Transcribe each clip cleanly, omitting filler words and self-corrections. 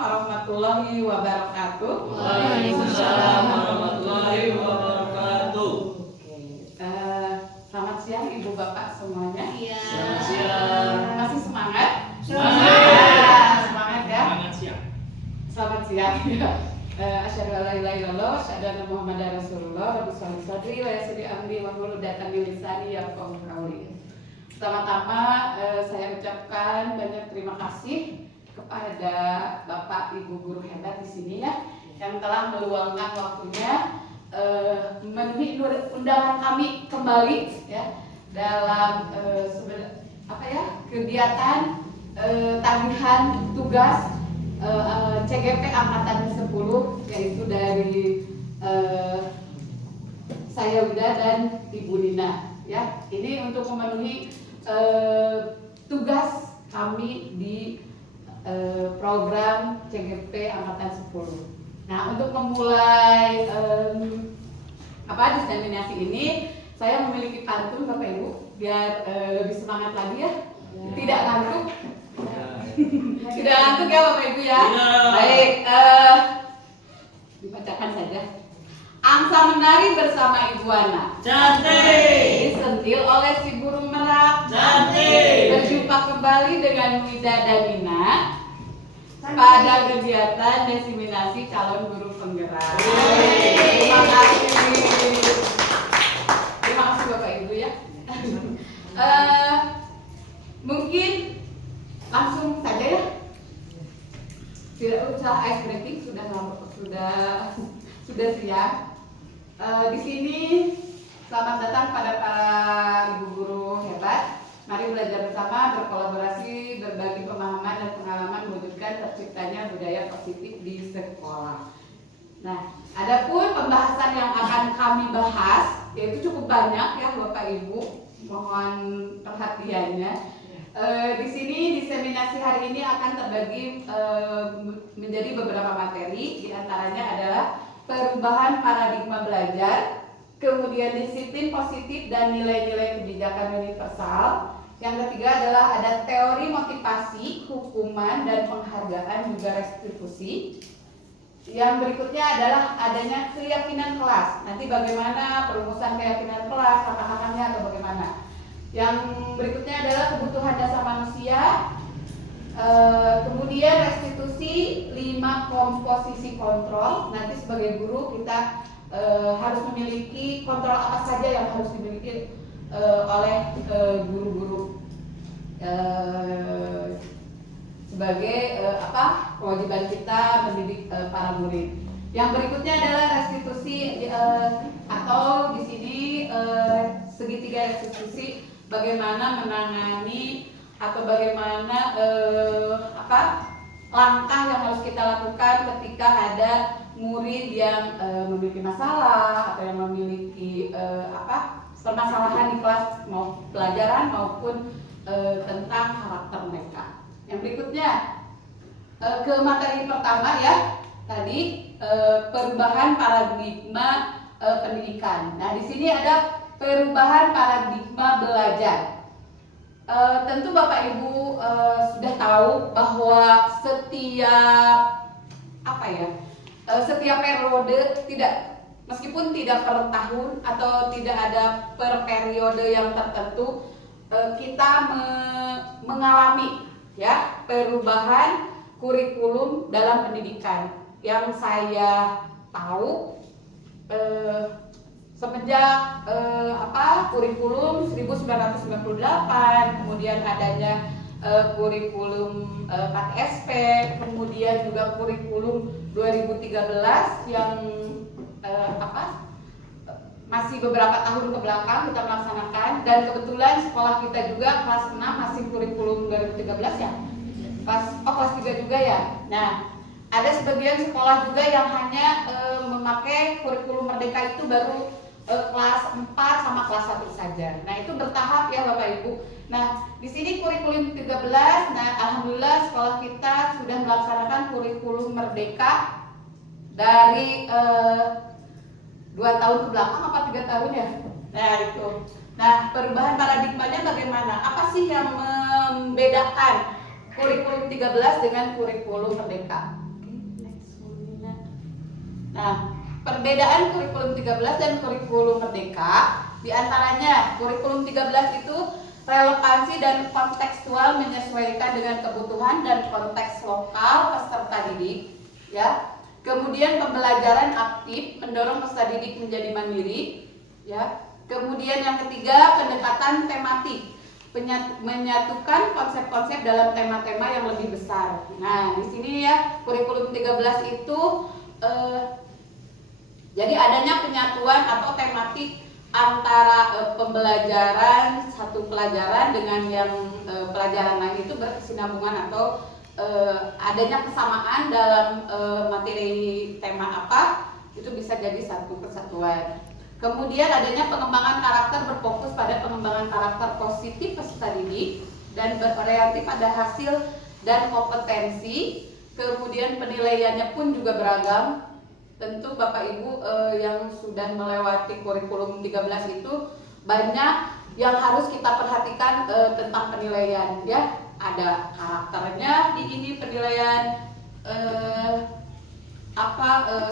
warahmatullahi wabarakatuh. Waalaikumsalam warahmatullahi wabarakatuh. Selamat siang Ibu Bapak semuanya. Iya. Selamat siang. Masih semangat? Semangat ya. Semangat siang. Selamat siang. Asyhadu an la ilaha illallah, asyhadu anna Muhammadar Rasulullah, rabbi sholli sadri wa yassir amri wa hlul 'uqdatam min lisani yafqahu qawli. Pertama-tama saya ucapkan banyak terima kasih kepada Bapak Ibu guru hebat di sini ya, yang telah meluangkan waktunya memenuhi undangan kami kembali ya dalam kegiatan tagihan tugas CGP Angkatan 10, yaitu dari saya Wida dan Ibu Nina ya. Ini untuk memenuhi tugas kami di program CGP Angkatan 10. Nah, untuk memulai diseminasi ini, saya memiliki pantun Bapak Ibu biar lebih semangat lagi ya. Tidak ngantuk. Tidak ngantuk ya Bapak Ibu ya. Baik, dibacakan saja. Angsa menari bersama iguana, Cantik. disentil oleh si burung merak, Cantik. berjumpa kembali dengan Wida dan Nina pada kegiatan diseminasi calon guru penggerak. Terima kasih. Terima kasih Bapak Ibu ya. Mungkin langsung saja ya. Tidak usah ice breaking, sudah siap. Di sini selamat datang pada para ibu guru hebat. Mari belajar bersama, berkolaborasi, berbagi pemahaman dan pengalaman mewujudkan terciptanya budaya positif di sekolah. Nah, adapun pembahasan yang akan kami bahas yaitu cukup banyak ya Bapak Ibu. Mohon perhatiannya. Di sini diseminasi hari ini akan terbagi menjadi beberapa materi. Di antaranya adalah perubahan paradigma belajar, kemudian disiplin positif dan nilai-nilai kebijakan universal. Yang ketiga adalah ada teori motivasi, hukuman dan penghargaan juga restitusi. Yang berikutnya adalah adanya keyakinan kelas. Nanti bagaimana perumusan keyakinan kelas, langkah-langkahnya atau bagaimana. Yang berikutnya adalah kebutuhan dasar manusia. Kemudian restitusi 5 komposisi kontrol. Nanti sebagai guru kita harus memiliki kontrol apa saja yang harus dimiliki oleh guru-guru sebagai kewajiban kita mendidik para murid. Yang berikutnya adalah restitusi atau di sini segitiga restitusi, bagaimana menangani atau bagaimana langkah yang harus kita lakukan ketika ada murid yang memiliki masalah atau yang memiliki permasalahan di kelas mau pelajaran maupun tentang karakter mereka. Yang berikutnya ke materi pertama ya, tadi perubahan paradigma pendidikan. Nah, di sini ada perubahan paradigma belajar. Tentu Bapak Ibu sudah tahu bahwa setiap periode, meskipun tidak per tahun atau tidak ada per periode yang tertentu, kita mengalami ya perubahan kurikulum dalam pendidikan. Yang saya tahu semenjak kurikulum 1998, kemudian adanya kurikulum 4SP, kemudian juga kurikulum 2013 yang masih beberapa tahun ke belakang kita melaksanakan, dan kebetulan sekolah kita juga kelas 6 masih kurikulum 2013 ya. Kelas 3 juga ya. Nah, ada sebagian sekolah juga yang hanya memakai kurikulum merdeka itu baru kelas 4 sama kelas 1 saja. Nah, itu bertahap ya Bapak Ibu. Nah, di sini kurikulum 13, nah alhamdulillah sekolah kita sudah melaksanakan kurikulum merdeka dari 2 tahun ke belakang apa 3 tahun ya? Nah, itu. Nah, perubahan paradigmanya bagaimana? Apa sih yang membedakan kurikulum 13 dengan kurikulum merdeka? Nah, perbedaan kurikulum 13 dan kurikulum merdeka, diantaranya kurikulum 13 itu relevansi dan kontekstual menyesuaikan dengan kebutuhan dan konteks lokal peserta didik, ya. Kemudian pembelajaran aktif mendorong peserta didik menjadi mandiri, ya. Kemudian yang ketiga, pendekatan tematik, menyatukan konsep-konsep dalam tema-tema yang lebih besar. Nah, di sini ya kurikulum 13 itu jadi adanya penyatuan atau tematik antara pembelajaran satu pelajaran dengan yang pelajaran lain itu berkesinambungan atau adanya kesamaan dalam materi tema apa, itu bisa jadi satu kesatuan. Kemudian adanya pengembangan karakter berfokus pada pengembangan karakter positif peserta didik dan berorientasi pada hasil dan kompetensi. Kemudian penilaiannya pun juga beragam. Tentu Bapak Ibu yang sudah melewati kurikulum 13 itu banyak yang harus kita perhatikan tentang penilaian, ya. Ada karakternya di ini penilaian,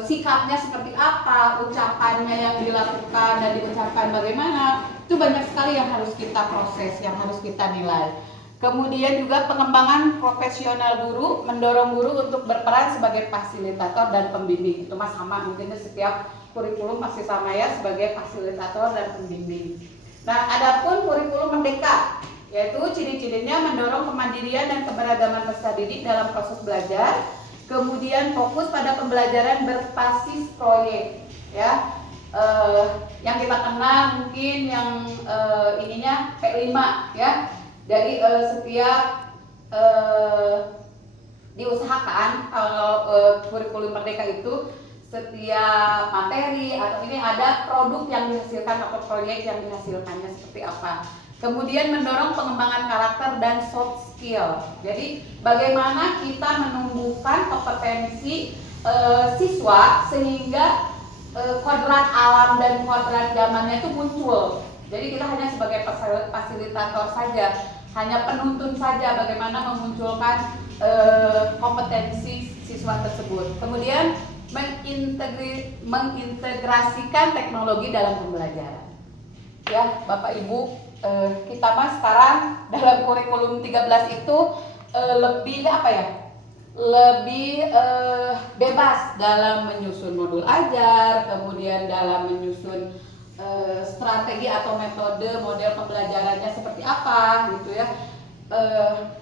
sikapnya seperti apa, ucapannya yang dilakukan dan diucapkan bagaimana, itu banyak sekali yang harus kita proses, yang harus kita nilai. Kemudian juga pengembangan profesional guru, mendorong guru untuk berperan sebagai fasilitator dan pembimbing. Itu mah sama, mungkin setiap kurikulum masih sama ya, sebagai fasilitator dan pembimbing. Nah, adapun kurikulum merdeka, yaitu ciri-cirinya mendorong kemandirian dan keberagaman peserta didik dalam proses belajar. Kemudian fokus pada pembelajaran berbasis proyek, ya. Yang kita kenal mungkin yang ininya P5, ya. Jadi setiap diusahakan kalau kurikulum merdeka itu setiap materi atau ini ada produk yang dihasilkan atau proyek yang dihasilkannya seperti apa. Kemudian mendorong pengembangan karakter dan soft skill. Jadi bagaimana kita menumbuhkan kompetensi siswa sehingga kuadrat alam dan kuadrat zamannya itu muncul. Jadi kita hanya sebagai fasilitator saja, hanya penuntun saja bagaimana memunculkan kompetensi siswa tersebut. Kemudian mengintegrasikan teknologi dalam pembelajaran. Ya, Bapak Ibu, kita mah sekarang dalam kurikulum 13 itu lebih lebih bebas dalam menyusun modul ajar, kemudian dalam menyusun strategi atau metode model pembelajarannya seperti apa gitu ya.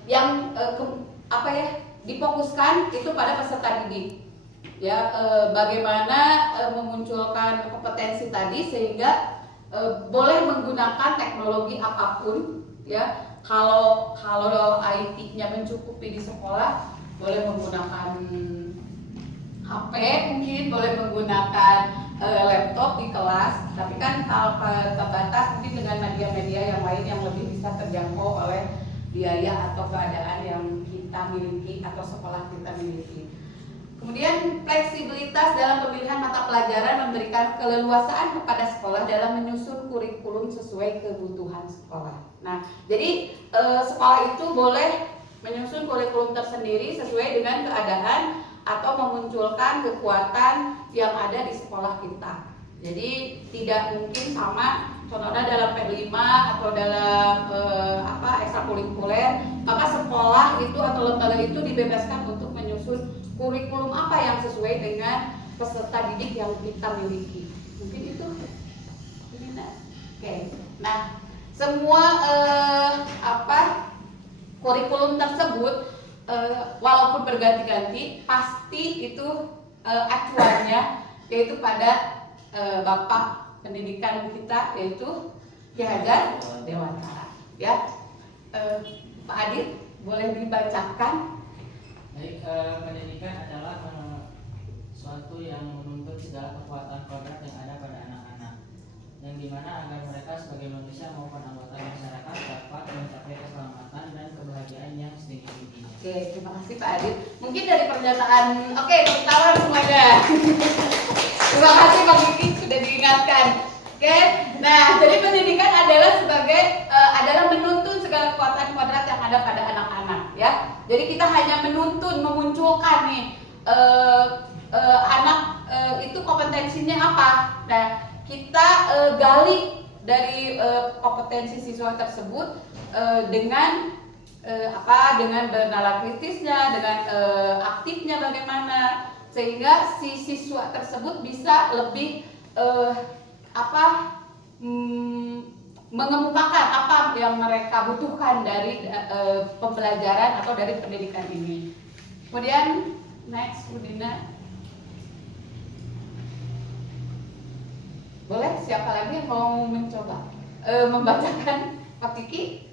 Yang difokuskan itu pada peserta didik. Ya, bagaimana memunculkan kompetensi tadi sehingga boleh menggunakan teknologi apapun, ya. Kalau IT-nya mencukupi di sekolah, boleh menggunakan HP, mungkin boleh menggunakan laptop di kelas. Tapi kan kalau terbatas mungkin dengan media-media yang lain yang lebih bisa terjangkau oleh biaya atau keadaan yang kita miliki atau sekolah kita miliki. Kemudian fleksibilitas dalam pemilihan mata pelajaran memberikan keleluasaan kepada sekolah dalam menyusun kurikulum sesuai kebutuhan sekolah. Nah, jadi sekolah itu boleh menyusun kurikulum tersendiri sesuai dengan keadaan atau memunculkan kekuatan yang ada di sekolah kita. Jadi tidak mungkin sama contohnya dalam P5 atau dalam ekstrakurikuler, maka sekolah itu atau lembaga itu dibebaskan untuk menyusun kurikulum apa yang sesuai dengan peserta didik yang kita miliki. Mungkin itu. Oke. Nah, semua kurikulum tersebut walaupun berganti-ganti pasti itu acuannya yaitu pada Bapak pendidikan kita, yaitu Ki Hajar Dewantara. Ya, Pak Adit boleh dibacakan. Baik, pendidikan adalah suatu yang menuntut segala kekuatan kodrat yang ada pada anak-anak, yang dimana agar mereka sebagai manusia maupun anggota masyarakat dapat mencapai keselamatan dan kebahagiaan yang setinggi-tingginya. Oke, terima kasih Pak Adit. Mungkin dari pernyataan, tepuk tangan semuanya. Terima kasih Pak Kiki sudah diingatkan. Oke, nah jadi pendidikan adalah adalah menuntun segala kekuatan kodrat yang ada pada anak-anak, ya. Jadi kita hanya menuntun, memunculkan nih anak itu kompetensinya apa. Nah, kita gali dari kompetensi siswa tersebut dengan dengan bernalar kritisnya, dengan aktifnya bagaimana, sehingga si siswa tersebut bisa lebih mengemukakan apa yang mereka butuhkan dari pembelajaran atau dari pendidikan ini. Kemudian next, Budina. Boleh, siapa lagi yang mau mencoba membacakan Pak Kiki?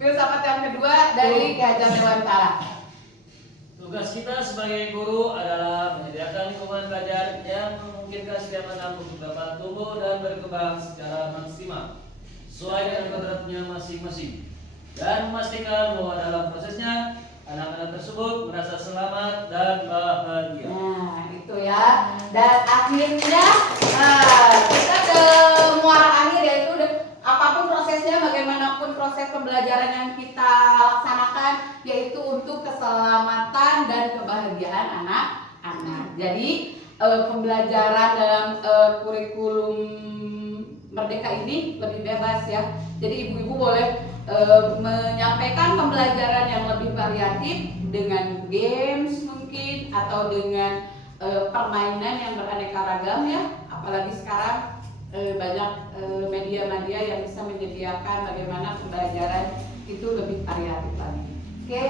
Filsafat yang kedua dari Ki Hajar Dewantara. Tugas kita sebagai guru adalah menyediakan lingkungan belajar yang memungkinkan setiap anak untuk dapat tumbuh dan berkembang secara maksimal sesuai dengan kodratnya masing-masing, dan memastikan bahwa dalam prosesnya anak-anak tersebut merasa selamat dan bahagia. Nah, itu ya. Dan akhirnya kita ke muara akhir, yaitu apapun prosesnya, bagaimanapun proses pembelajaran yang kita laksanakan, yaitu untuk keselamatan dan kebahagiaan anak-anak. Jadi pembelajaran dalam kurikulum Merdeka ini lebih bebas ya. Jadi ibu-ibu boleh menyampaikan pembelajaran yang lebih variatif dengan games mungkin, atau dengan permainan yang beraneka ragam ya. Apalagi sekarang banyak media-media yang bisa menyediakan bagaimana pembelajaran itu lebih variatif lagi. Oke,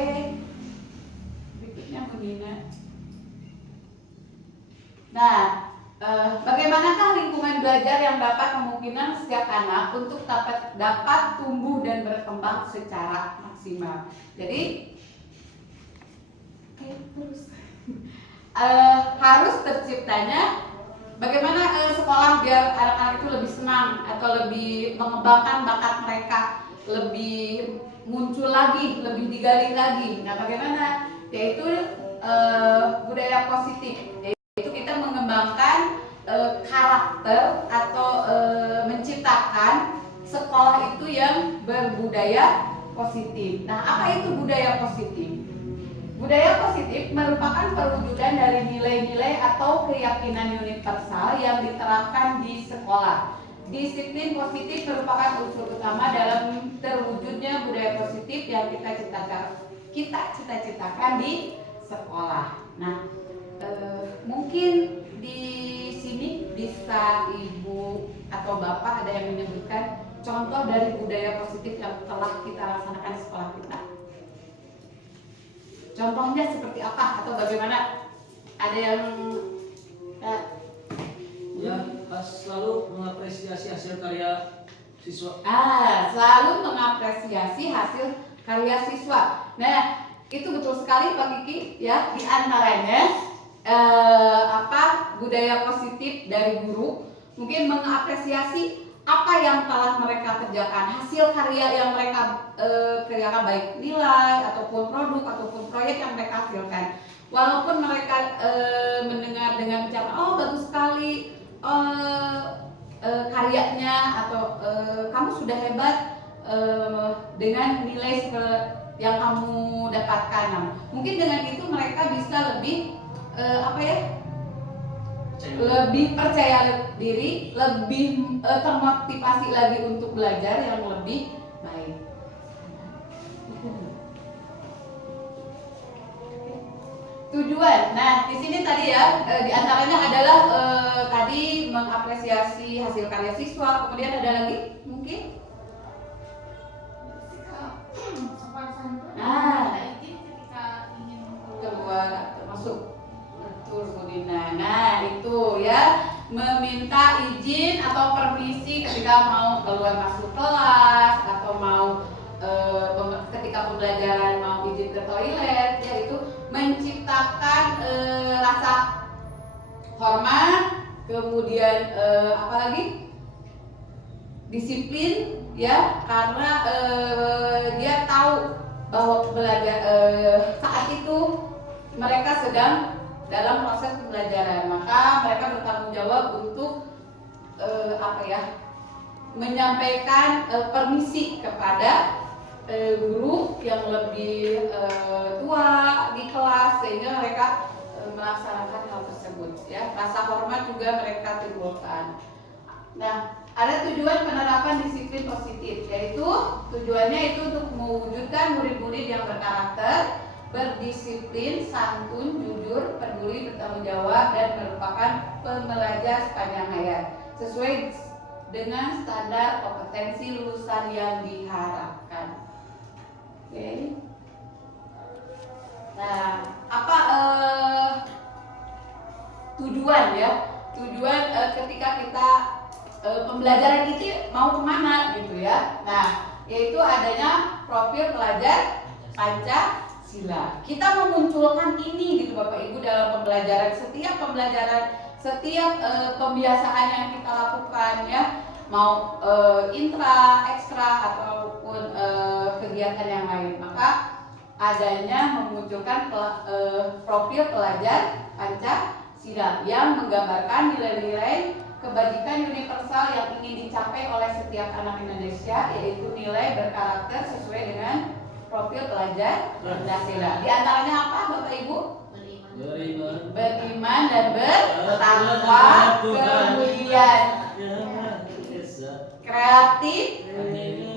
berikutnya Bu Nina. Nah, bagaimanakah lingkungan belajar yang dapat memungkinkan setiap anak untuk dapat tumbuh dan berkembang secara maksimal? Jadi, harus terciptanya bagaimana sekolah biar anak-anak itu lebih senang atau lebih mengembangkan bakat mereka, lebih muncul lagi, lebih digali lagi. Nah, bagaimana? Yaitu budaya positif. Yaitu kita mengembangkan karakter atau menciptakan sekolah itu yang berbudaya positif. Nah, apa itu budaya positif? Budaya positif merupakan perwujudan dari nilai-nilai atau keyakinan universal yang diterapkan di sekolah. Disiplin positif merupakan unsur utama dalam terwujudnya budaya positif yang kita cita-citakan di sekolah. Nah, mungkin di sini bisa ibu atau bapak ada yang menyebutkan contoh dari budaya positif yang telah kita laksanakan di sekolah kita. Contohnya seperti apa atau bagaimana? Ada yang Ya, selalu mengapresiasi hasil karya siswa. Selalu mengapresiasi hasil karya siswa. Nah, itu betul sekali Pak Kiki ya. Di antaranya budaya positif dari guru mungkin mengapresiasi apa yang telah mereka kerjakan, hasil karya yang mereka kerjakan, baik nilai ataupun produk ataupun proyek yang mereka hasilkan. Walaupun mereka mendengar dengan ucapan, oh bagus sekali karyanya, atau kamu sudah hebat dengan nilai yang kamu dapatkan. Nah, mungkin dengan itu mereka bisa lebih lebih percaya diri, lebih termotivasi lagi untuk belajar yang lebih baik. Tujuan. Nah, di sini tadi ya, di antaranya adalah tadi mengapresiasi hasil karya siswa. Kemudian ada lagi mungkin? Keluar masuk. Betul, Bu Dina. Nah, itu ya, meminta izin atau permisi ketika mau keluar masuk kelas, atau mau ketika pembelajaran mau izin ke toilet, yaitu menciptakan rasa hormat, kemudian apalagi disiplin ya, karena dia tahu bahwa belajar saat itu mereka sedang dalam proses pembelajaran, maka mereka bertanggung jawab untuk menyampaikan permisi kepada guru yang lebih tua di kelas, sehingga mereka melaksanakan hal tersebut ya. Rasa hormat juga mereka timbulkan. Nah, ada tujuan penerapan disiplin positif, yaitu tujuannya itu untuk mewujudkan murid-murid yang berkarakter, berdisiplin, santun, jujur, peduli, bertanggung jawab, dan merupakan pembelajar sepanjang hayat sesuai dengan standar kompetensi lulusan yang diharapkan. Oke. Nah, apa tujuan ya? Tujuan ketika kita pembelajaran itu mau kemana gitu ya? Nah, yaitu adanya profil pelajar Pancasila. Kita memunculkan ini gitu Bapak Ibu dalam pembelajaran, setiap pembiasaan yang kita lakukan ya, mau intra, ekstra ataupun kegiatan yang lain. Maka adanya memunculkan profil pelajar Pancasila yang menggambarkan nilai-nilai kebajikan universal yang ingin dicapai oleh setiap anak Indonesia, yaitu nilai berkarakter sesuai dengan profil pelajar Pancasila. Di antaranya apa Bapak Ibu? Beriman dan bertakwa, kemudian kreatif,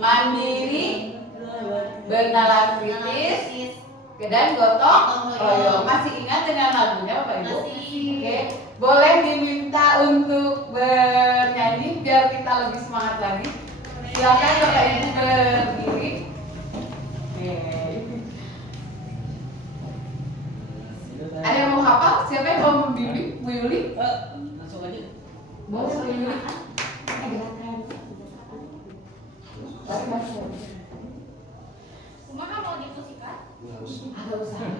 mandiri, bernalar kritis, dan gotong royong. Masih ingat dengan lagunya Bapak Ibu? Oke, boleh diminta untuk bernyanyi biar kita lebih semangat lagi. Silakan Bapak Ibu berdiri. Ada yang mau hafal? Siapa yang mau membimbing? Bu Yuli? Langsung aja. Boleh Bu Yuli. Semua kan mau dipusikan? Ada usaha.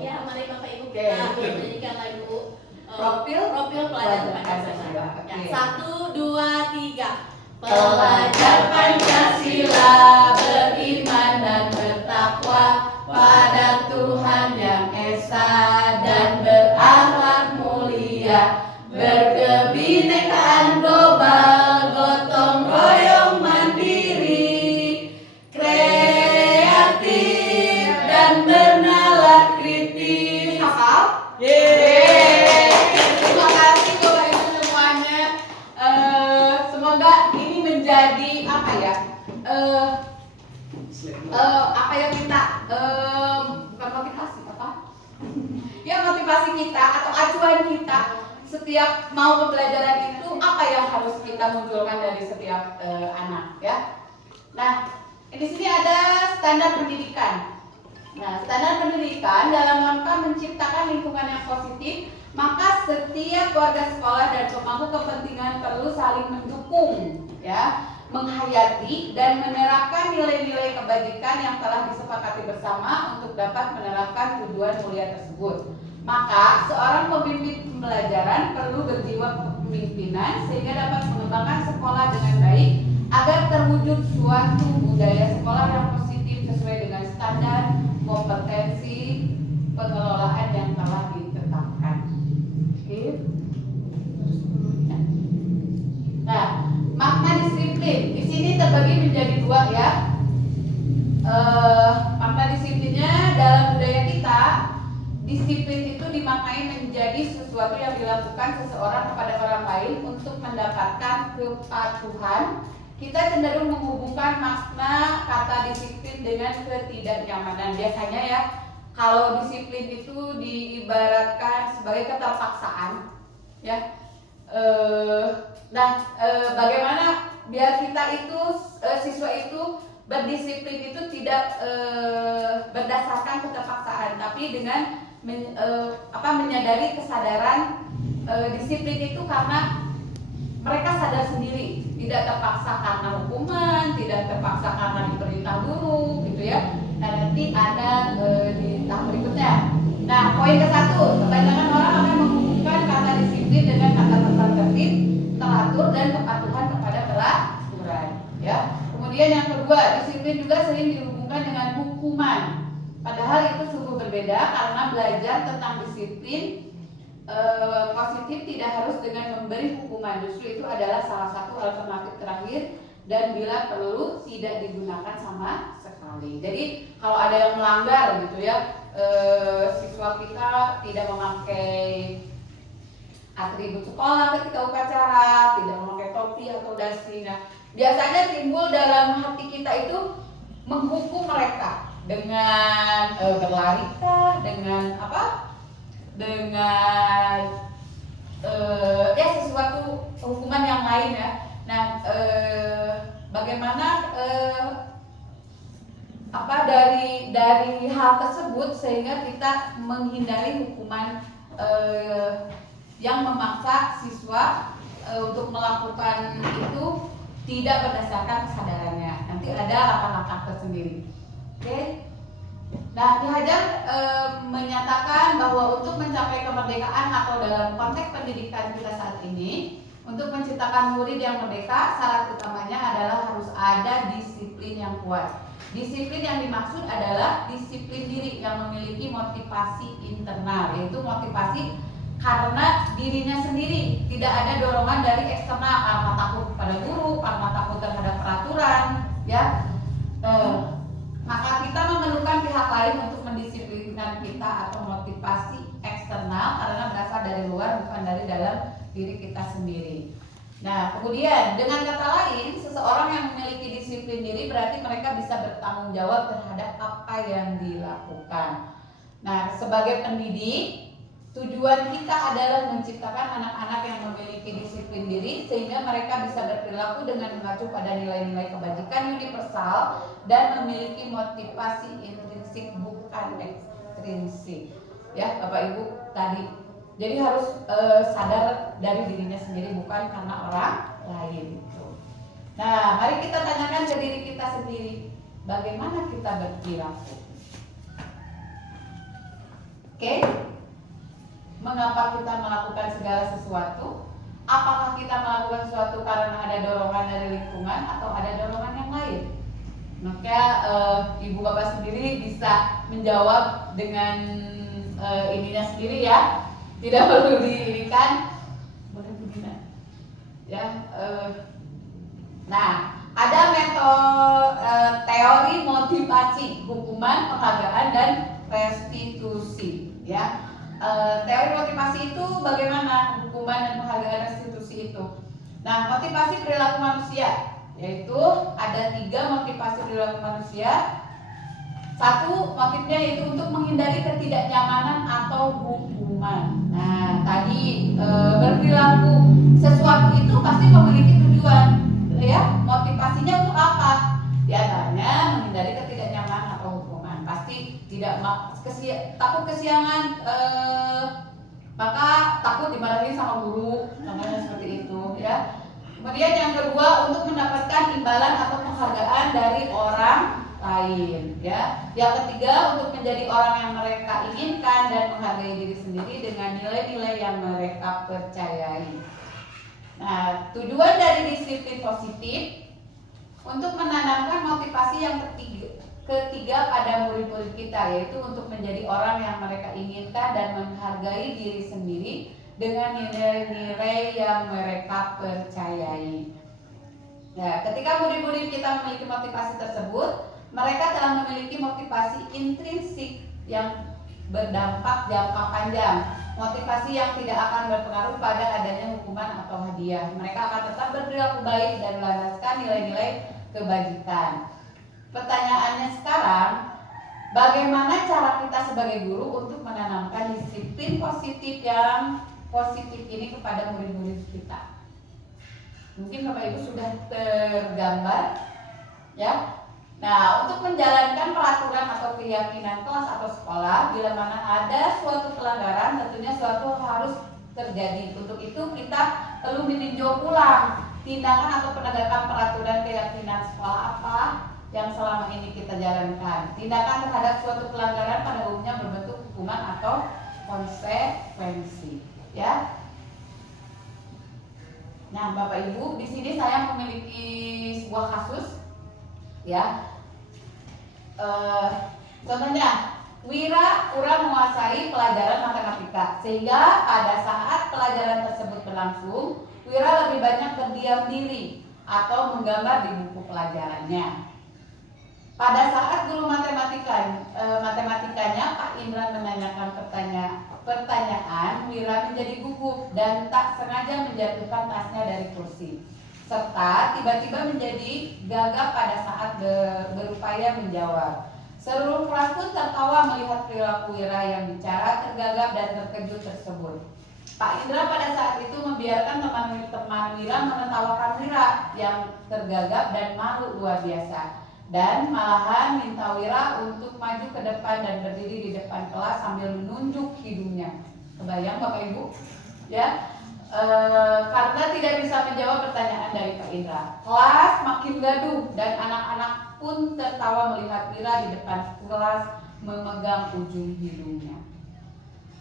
Ya, mari Bapak Ibu kita menyanyikan lagu Profil pelajar Pancasila. Ya, Oke. 1, 2, 3. Pelajar Pancasila beriman dan bertakwa pada Tuhan yang Esa dan berakhlak mulia, berkebinekaan global, gotong royong mandiri, kreatif dan bernalar kritis. Hafal? Terima kasih Bapak Ibu semuanya. Semoga ini menjadi apa ya? Apa yang kita bukan motivasi apa? Ya motivasi kita atau acuan kita setiap mau pembelajaran itu apa yang harus kita munculkan dari setiap anak ya. Nah, di sini ada standar pendidikan. Nah, standar pendidikan dalam rangka menciptakan lingkungan yang positif, maka setiap warga sekolah dan pemangku kepentingan perlu saling mendukung, ya, menghayati dan menerapkan nilai-nilai kebajikan yang telah disepakati bersama untuk dapat menerapkan tujuan mulia tersebut. Maka seorang pemimpin pembelajaran perlu berjiwa kepemimpinan sehingga dapat mengembangkan sekolah dengan baik agar terwujud suatu budaya sekolah yang positif sesuai dengan standar kompetensi pengelolaan yang telah ditetapkan. Oke. Nah, makna disiplin di sini terbagi menjadi dua ya. Makna disiplinnya dalam budaya kita, disiplin itu dimaknai menjadi sesuatu yang dilakukan seseorang kepada orang lain untuk mendapatkan kepatuhan. Kita cenderung menghubungkan makna kata disiplin dengan ketidaknyamanan. Biasanya ya, kalau disiplin itu diibaratkan sebagai keterpaksaan, ya. Bagaimana biar kita itu siswa itu berdisiplin itu tidak berdasarkan keterpaksaan, tapi dengan menyadari kesadaran disiplin itu karena mereka sadar sendiri, tidak terpaksa karena hukuman, tidak terpaksa karena diperintah guru, gitu ya. Nah, nanti ada di tahap berikutnya. Nah, poin ke-1, kebanyakan orang akan menghubungkan kata disiplin dengan kata tertib, teratur, dan kepatuhan kepada peraturan. Ya. Kemudian yang kedua, disiplin juga sering dihubungkan dengan hukuman. Padahal itu sungguh berbeda karena belajar tentang disiplin positif tidak harus dengan memberi hukuman, justru itu adalah salah satu alternatif terakhir dan bila perlu tidak digunakan sama sekali. Jadi kalau ada yang melanggar gitu ya, siswa kita tidak memakai atribut sekolah ketika upacara, tidak memakai topi atau dasi. Nah, biasanya timbul dalam hati kita itu menghukum mereka dengan berlari kah, dengan apa? Dengan ya sesuatu hukuman yang lain ya. Nah, bagaimana dari hal tersebut sehingga kita menghindari hukuman yang memaksa siswa untuk melakukan itu tidak berdasarkan kesadarannya. Nanti ada langkah-langkah tersendiri. Oke. Nah, Ki Hajar menyatakan bahwa untuk mencapai kemerdekaan atau dalam konteks pendidikan kita saat ini, untuk menciptakan murid yang merdeka, syarat utamanya adalah harus ada disiplin yang kuat. Disiplin yang dimaksud adalah disiplin diri yang memiliki motivasi internal, yaitu motivasi karena dirinya sendiri, tidak ada dorongan dari eksternal, karena takut pada guru, karena takut terhadap peraturan, ya. Maka kita memerlukan pihak lain untuk mendisiplinkan kita atau motivasi eksternal karena berasal dari luar bukan dari dalam diri kita sendiri. Nah, kemudian dengan kata lain, seseorang yang memiliki disiplin diri berarti mereka bisa bertanggung jawab terhadap apa yang dilakukan. Nah, sebagai pendidik, tujuan kita adalah menciptakan anak-anak yang memiliki disiplin diri sehingga mereka bisa berperilaku dengan mengacu pada nilai-nilai kebajikan universal dan memiliki motivasi intrinsik bukan ekstrinsik. Ya, Bapak Ibu tadi. Jadi harus sadar dari dirinya sendiri bukan karena orang lain. Nah, mari kita tanyakan ke diri kita sendiri, bagaimana kita berperilaku? Oke? Mengapa kita melakukan segala sesuatu? Apakah kita melakukan sesuatu karena ada dorongan dari lingkungan atau ada dorongan yang lain? Maka ibu bapak sendiri bisa menjawab dengan ininya sendiri ya, tidak perlu diirikan. Boleh begini ya. Nah, ada metode teori motivasi, hukuman, penghargaan, dan restitusi ya. Teori motivasi itu bagaimana hukuman dan penghargaan restitusi itu. Nah, motivasi perilaku manusia yaitu ada 3 motivasi perilaku manusia. Satu, motifnya yaitu untuk menghindari ketidaknyamanan atau hukuman. Nah, tadi berperilaku sesuatu itu pasti memiliki tujuan, ya. Motivasinya untuk apa? Di antaranya menghindari ketidaknyamanan atau hukuman. Pasti tidak takut kesiangan, maka takut dimarahin sama guru, contohnya seperti itu, ya. Kemudian yang kedua, untuk mendapatkan imbalan atau penghargaan dari orang lain, ya. Yang ketiga, untuk menjadi orang yang mereka inginkan dan menghargai diri sendiri dengan nilai-nilai yang mereka percayai. Nah, tujuan dari disiplin positif untuk menanamkan motivasi yang ketiga pada murid-murid kita, yaitu untuk menjadi orang yang mereka inginkan dan menghargai diri sendiri dengan nilai-nilai yang mereka percayai. Nah, ketika murid-murid kita memiliki motivasi tersebut, mereka telah memiliki motivasi intrinsik yang berdampak jangka panjang, motivasi yang tidak akan berpengaruh pada adanya hukuman atau hadiah. Mereka akan tetap berperilaku baik dan melandaskan nilai-nilai kebajikan. Pertanyaannya sekarang, bagaimana cara kita sebagai guru untuk menanamkan disiplin positif yang positif ini kepada murid-murid kita? Mungkin Bapak Ibu sudah tergambar, ya. Nah, untuk menjalankan peraturan atau keyakinan kelas atau sekolah, bila mana ada suatu pelanggaran, tentunya suatu harus terjadi. Untuk itu kita perlu meninjau ulang tindakan atau penegakan peraturan keyakinan sekolah apa yang selama ini kita jalankan. Tindakan terhadap suatu pelanggaran pada umumnya berbentuk hukuman atau konsekuensi, ya. Nah, Bapak Ibu, di sini saya memiliki sebuah kasus, ya. Contohnya, Wira kurang menguasai pelajaran matematika, sehingga pada saat pelajaran tersebut berlangsung, Wira lebih banyak berdiam diri atau menggambar di buku pelajarannya. Pada saat guru matematikanya, Pak Indra menanyakan pertanyaan, Wira menjadi gugup dan tak sengaja menjatuhkan tasnya dari kursi, serta tiba-tiba menjadi gagap pada saat berupaya menjawab. Seluruh kelas pun tertawa melihat perilaku Wira yang bicara tergagap dan terkejut tersebut. Pak Indra pada saat itu membiarkan teman-teman Wira menertawakan Wira yang tergagap dan malu luar biasa, dan malahan minta Wira untuk maju ke depan dan berdiri di depan kelas sambil menunjuk hidungnya. Kebayang Bapak Ibu? Ya, karena tidak bisa menjawab pertanyaan dari Pak Indra. Kelas makin gaduh dan anak-anak pun tertawa melihat Wira di depan kelas memegang ujung hidungnya.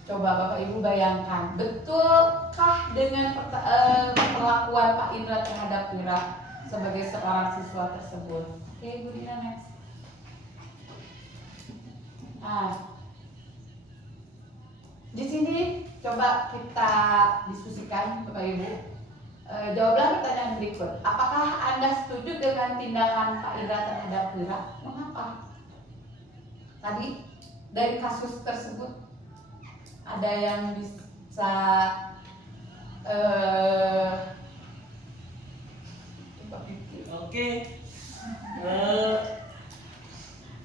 Coba Bapak Ibu bayangkan, betulkah dengan perlakuan Pak Indra terhadap Wira sebagai seorang siswa tersebut? Oke, Bu Dina, next. Nah, di sini coba kita diskusikan Bapak Ibu. Jawablah pertanyaan berikut. Apakah Anda setuju dengan tindakan Pak Indra terhadap Wira? Mengapa? Tadi dari kasus tersebut ada yang bisa Oke.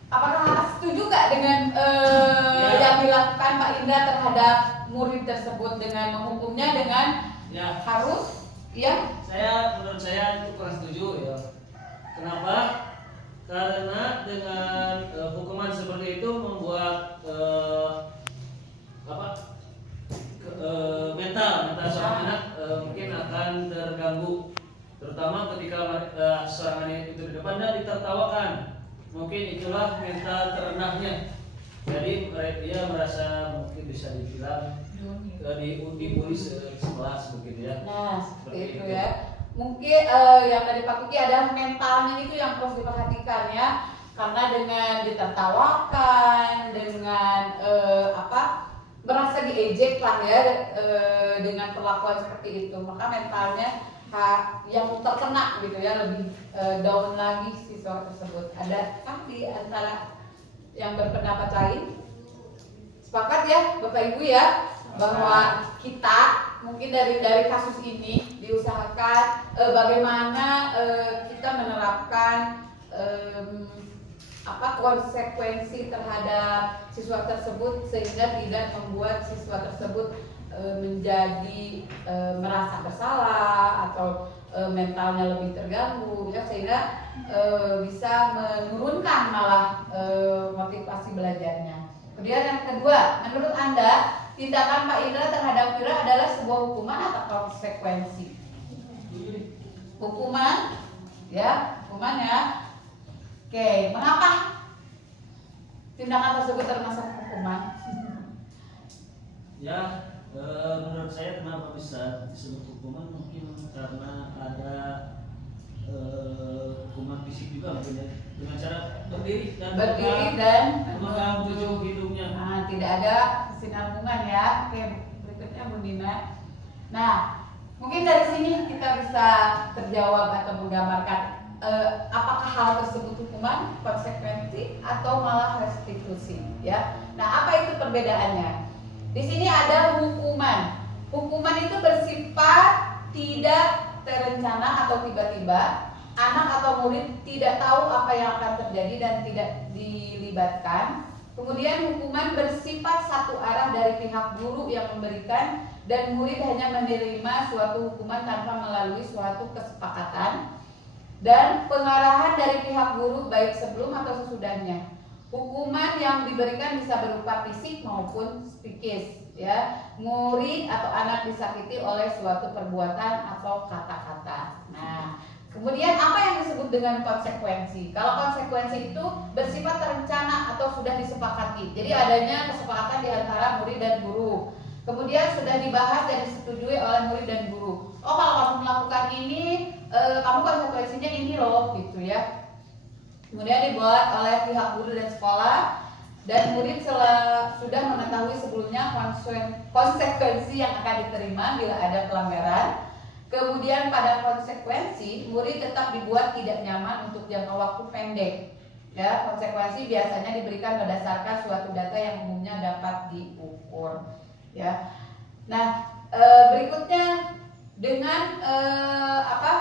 apakah setuju nggak dengan yang dilakukan Pak Indra terhadap murid tersebut dengan menghukumnya dengan harus ya? Menurut saya itu kurang setuju ya. Kenapa? Karena dengan hukuman seperti itu membuat mental seorang anak mungkin akan terganggu, terutama ketika seorang anak itu di depan dan ditertawakan. Mungkin itulah mental terendahnya. Jadi dia merasa mungkin bisa dibilang dibully sekelas begitu ya. Nah, seperti itu ya. Mungkin yang dari Pak Kiki ada mentalnya itu yang harus diperhatikan ya. Karena dengan ditertawakan, dengan merasa diejek lah ya, dengan perlakuan seperti itu, maka mentalnya yang terkena gitu ya, lebih down lagi siswa tersebut. Adakah di antara yang berpendapat lain? Sepakat ya Bapak Ibu ya, bahwa kita mungkin dari kasus ini diusahakan bagaimana kita menerapkan konsekuensi terhadap siswa tersebut sehingga tidak membuat siswa tersebut menjadi merasa bersalah atau mentalnya lebih terganggu ya, sehingga bisa menurunkan malah motivasi belajarnya. Kemudian yang kedua, menurut Anda tindakan Pak Indra terhadap Wira adalah sebuah hukuman atau konsekuensi? Hukuman ya. Oke, mengapa tindakan tersebut termasuk hukuman? Ya, menurut saya kenapa bisa disebut hukuman, mungkin karena ada hukuman fisik juga mungkin ya, dengan cara berdiri dan memegang ujung hidungnya. Nah, tidak ada kesinambungan ya. Oke, berikutnya Bu Dina. Nah, mungkin dari sini kita bisa terjawab atau menggambarkan apakah hal tersebut hukuman, konsekuensi, atau malah restitusi ya. Nah, apa itu perbedaannya? Di sini ada hukuman. Hukuman itu bersifat tidak terencana atau tiba-tiba. Anak atau murid tidak tahu apa yang akan terjadi dan tidak dilibatkan. Kemudian hukuman bersifat satu arah dari pihak guru yang memberikan, dan murid hanya menerima suatu hukuman tanpa melalui suatu kesepakatan dan pengarahan dari pihak guru baik sebelum atau sesudahnya. Hukuman yang diberikan bisa berupa fisik maupun psikis ya. Murid atau anak disakiti oleh suatu perbuatan atau kata-kata. Nah, kemudian apa yang disebut dengan konsekuensi? Kalau konsekuensi itu bersifat terencana atau sudah disepakati. Jadi adanya kesepakatan di antara murid dan guru. Kemudian sudah dibahas dan disetujui oleh murid dan guru. Oh, kalau kamu melakukan ini, kamu konsekuensinya ini loh, gitu ya. Kemudian dibuat oleh pihak guru dan sekolah, dan murid sudah mengetahui sebelumnya konsekuensi yang akan diterima bila ada pelanggaran. Kemudian pada konsekuensi, murid tetap dibuat tidak nyaman untuk jangka waktu pendek. Ya, konsekuensi biasanya diberikan berdasarkan suatu data yang umumnya dapat diukur. Ya, nah berikutnya dengan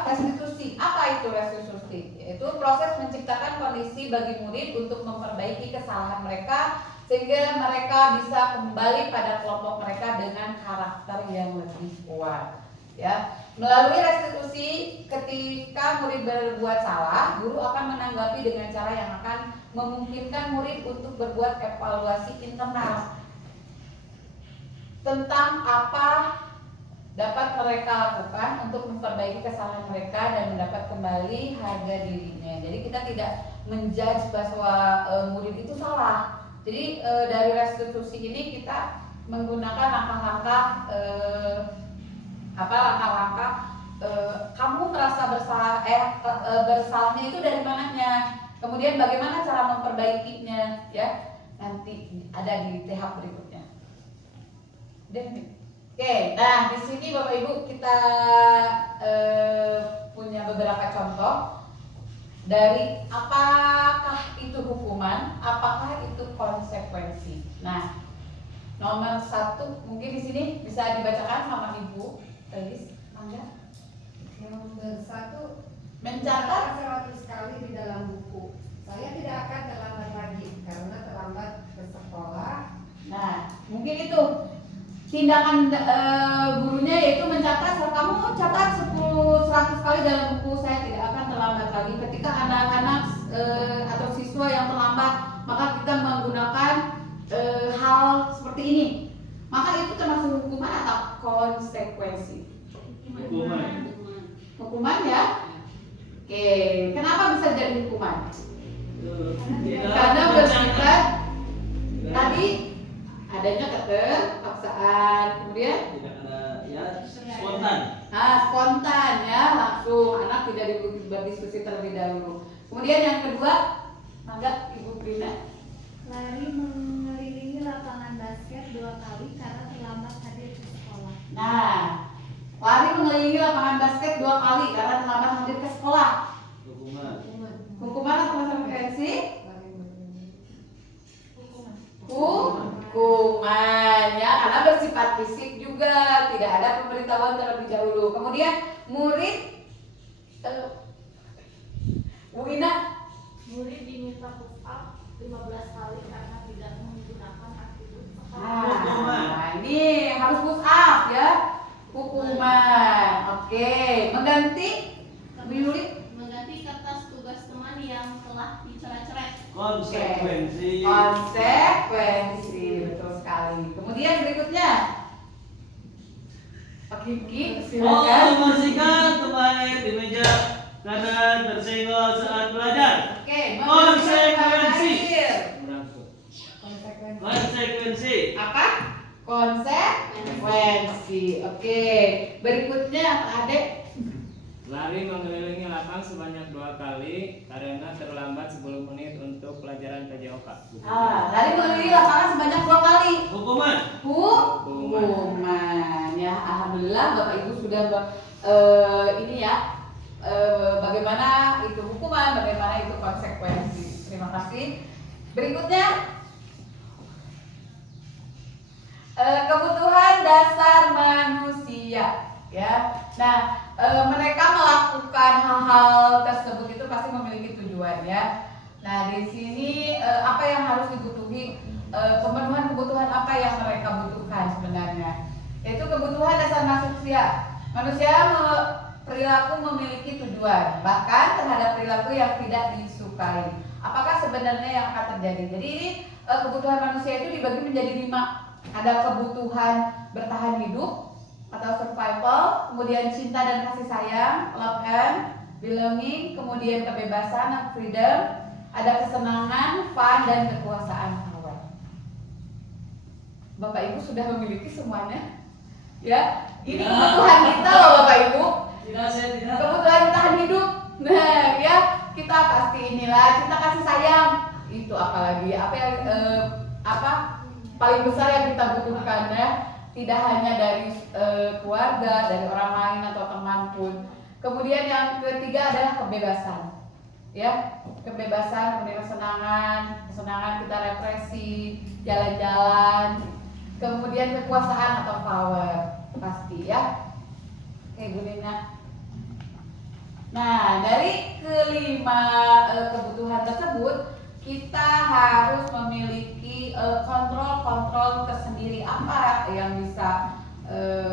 restitusi. Apa itu restitusi? Yaitu proses menciptakan kondisi bagi murid untuk memperbaiki kesalahan mereka sehingga mereka bisa kembali pada kelompok mereka dengan karakter yang lebih kuat. Ya, melalui restitusi, ketika murid berbuat salah, guru akan menanggapi dengan cara yang akan memungkinkan murid untuk berbuat evaluasi internal tentang apa dapat mereka lakukan untuk memperbaiki kesalahan mereka dan mendapat kembali harga dirinya. Jadi kita tidak menjudge bahwa murid itu salah. Jadi dari restitusi ini kita menggunakan langkah-langkah kamu merasa bersalah bersalahnya itu dari mananya, kemudian bagaimana cara memperbaikinya, ya nanti ada di tahap berikutnya. Oke, nah di sini Bapak Ibu kita punya beberapa contoh dari apakah itu hukuman, apakah itu konsekuensi. Nah, nomor 1 mungkin di sini bisa dibacakan sama Ibu Elis, mangga. Nomor 1, Mencatat 100 kali di dalam buku. Saya tidak akan terlambat lagi karena terlambat ke sekolah. Nah, mungkin itu tindakan gurunya yaitu mencatat, kamu catat 100 kali dalam buku, saya tidak akan terlambat lagi. Ketika anak-anak atau siswa yang terlambat, maka kita menggunakan hal seperti ini. Maka itu termasuk hukuman atau konsekuensi? Hukuman ya. Oke, kenapa bisa jadi hukuman? Karena bersifat tadi adanya keterpaksaan, kemudian tidak ada ya spontan. Spontan ya, langsung anak tidak berdiskusi terlebih dahulu. Kemudian yang kedua, mangga Ibu Brina. Lari mengelilingi lapangan basket 2 kali karena terlambat hadir ke sekolah. Nah, lari mengelilingi lapangan basket 2 kali karena terlambat hadir ke sekolah. Hukuman atau konsekuensi? Hukuman ya, karena bersifat fisik juga, tidak ada pemberitahuan terlebih dahulu. Kemudian murid Bu Ina, Murid diminta push up 15 kali karena tidak menggunakan atribut sekolah. nah ini harus push up ya, hukuman. Oke, mengganti Bu Yuli. Mengganti kertas tugas teman yang telah dicoret-coret. Konsekuensi. Konsekuensi, betul sekali. Kemudian berikutnya, Pak Kiki, silakan. Membersihkan tumpah air di meja karena tersenggol saat belajar. Oke, Konsekuensi. Konsekuensi. Apa? Konsekuensi. Oke, berikutnya Pak Ade. Lari mengelilingi lapang sebanyak 2 kali karena terlambat 10 menit untuk pelajaran PJOK. Lari mengelilingi lapangan sebanyak 2 kali. Hukuman. Hukuman ya, alhamdulillah Bapak Ibu sudah ini ya, bagaimana itu hukuman, bagaimana itu konsekuensi. Terima kasih. Berikutnya kebutuhan dasar manusia ya. Nah, mereka melakukan hal-hal tersebut itu pasti memiliki tujuan ya. Nah, di sini apa yang harus dibutuhi, pemenuhan kebutuhan apa yang mereka butuhkan sebenarnya, yaitu kebutuhan dasar manusia. Perilaku memiliki tujuan, bahkan terhadap perilaku yang tidak disukai. Apakah sebenarnya yang akan terjadi? Jadi ini kebutuhan manusia itu dibagi menjadi 5. Ada kebutuhan bertahan hidup atau survival, kemudian cinta dan kasih sayang, love and belonging, kemudian kebebasan, freedom, ada kesenangan, fun, dan kekuasaan hawa. Bapak Ibu sudah memiliki semuanya? Ya, ini kebutuhan kita loh Bapak Ibu. Tidak, saya tidak. Kebutuhan bertahan hidup. Nah, ya, kita pasti inilah cinta kasih sayang. Itu apalagi apa yang paling besar yang kita butuhkan ya. Tidak hanya dari keluarga, dari orang lain atau teman pun. Kemudian yang ketiga adalah kebebasan. ya, kebebasan, kesenangan kita represi, jalan-jalan, kemudian kekuasaan atau power, pasti ya. Oke Bu Nina. Nah, dari kelima kebutuhan tersebut, kita harus memiliki kontrol tersendiri apa yang bisa